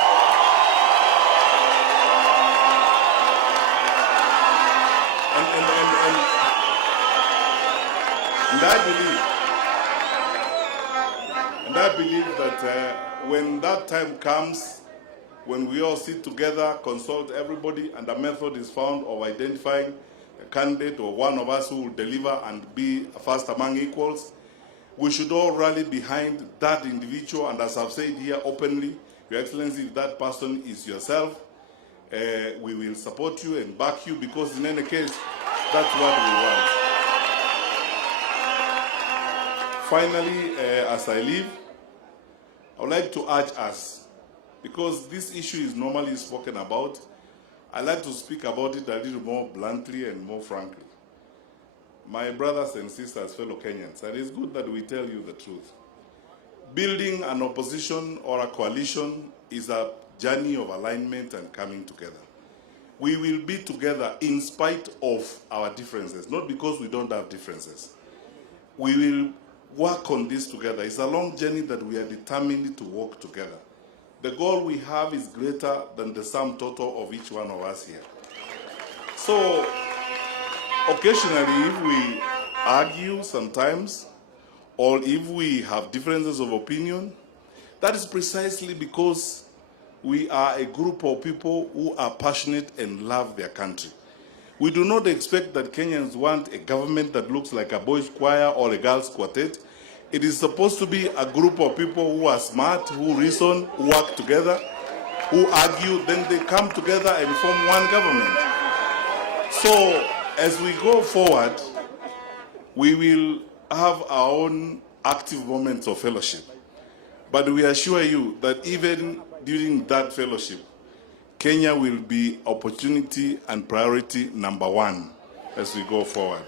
And I believe that when that time comes, when we all sit together, consult everybody, and a method is found of identifying a candidate or one of us who will deliver and be first among equals, we should all rally behind that individual. And as I've said here openly, Your Excellency, if that person is yourself, we will support you and back you, because in any case, that's what we want. Finally, as I leave, I would like to urge us, because this issue is normally spoken about, I'd like to speak about it a little more bluntly and more frankly. My brothers and sisters, fellow Kenyans, it is good that we tell you the truth. Building an opposition or a coalition is a journey of alignment and coming together. we will be together in spite of our differences, not because we don't have differences. We will work on this together. It's a long journey that we are determined to walk together. The goal we have is greater than the sum total of each one of us here. So, occasionally, if we argue sometimes, or if we have differences of opinion, that is precisely because we are a group of people who are passionate and love their country. We do not expect that Kenyans want a government that looks like a boys' choir or a girls' quartet. It is supposed to be a group of people who are smart, who reason, who work together, who argue, then they come together and form one government. So, as we go forward, we will have our own active moments of fellowship. But we assure you that even during that fellowship, Kenya will be opportunity and priority number one as we go forward.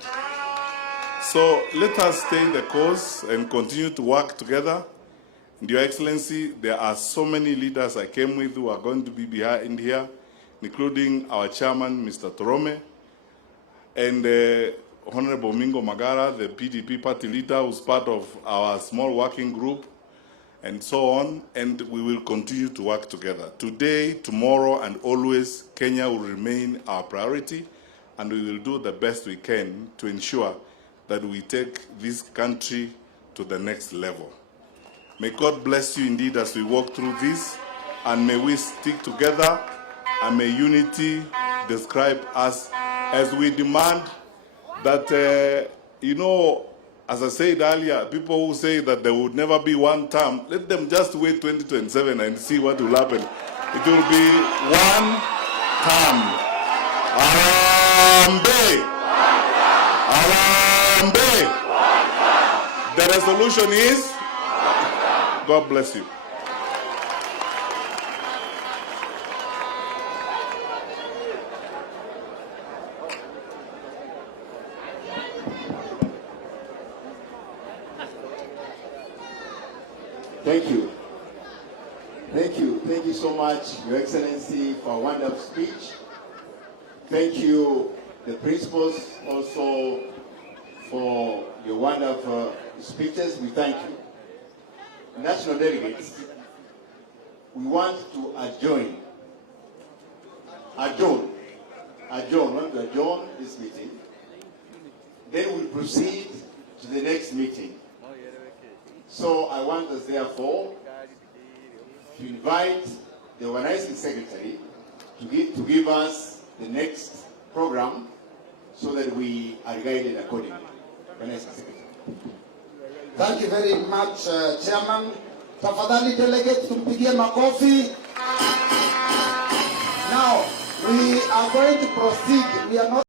So let us stay the course and continue to work together. And Your Excellency, there are so many leaders I came with who are going to be behind here, including our chairman, Mr. Torome, and Honorable Mingo Magara, the PDP party leader, who's part of our small working group, and so on, and we will continue to work together. Today, tomorrow, and always, Kenya will remain our priority, and we will do the best we can to ensure that we take this country to the next level. May God bless you indeed as we walk through this, and may we stick together, and may unity describe us as we demand that, as I said earlier, people who say that there would never be one term, let them just wait 2027 and see what will happen. It will be one term. Arambe! Arambe! The resolution is, God bless you. Thank you. Thank you. Thank you so much, Your Excellency, for a wonderful speech. Thank you, the principals, also for your wonderful speeches. We thank you. National delegates, we want to adjourn this meeting. Then we'll proceed to the next meeting. So I want us, therefore, to invite the organizing secretary to give us the next program so that we are guided accordingly. Organizing secretary. Thank you very much, Chairman. Tafadhali delegates, tumpigie makofi. Now, we are going to proceed. We are not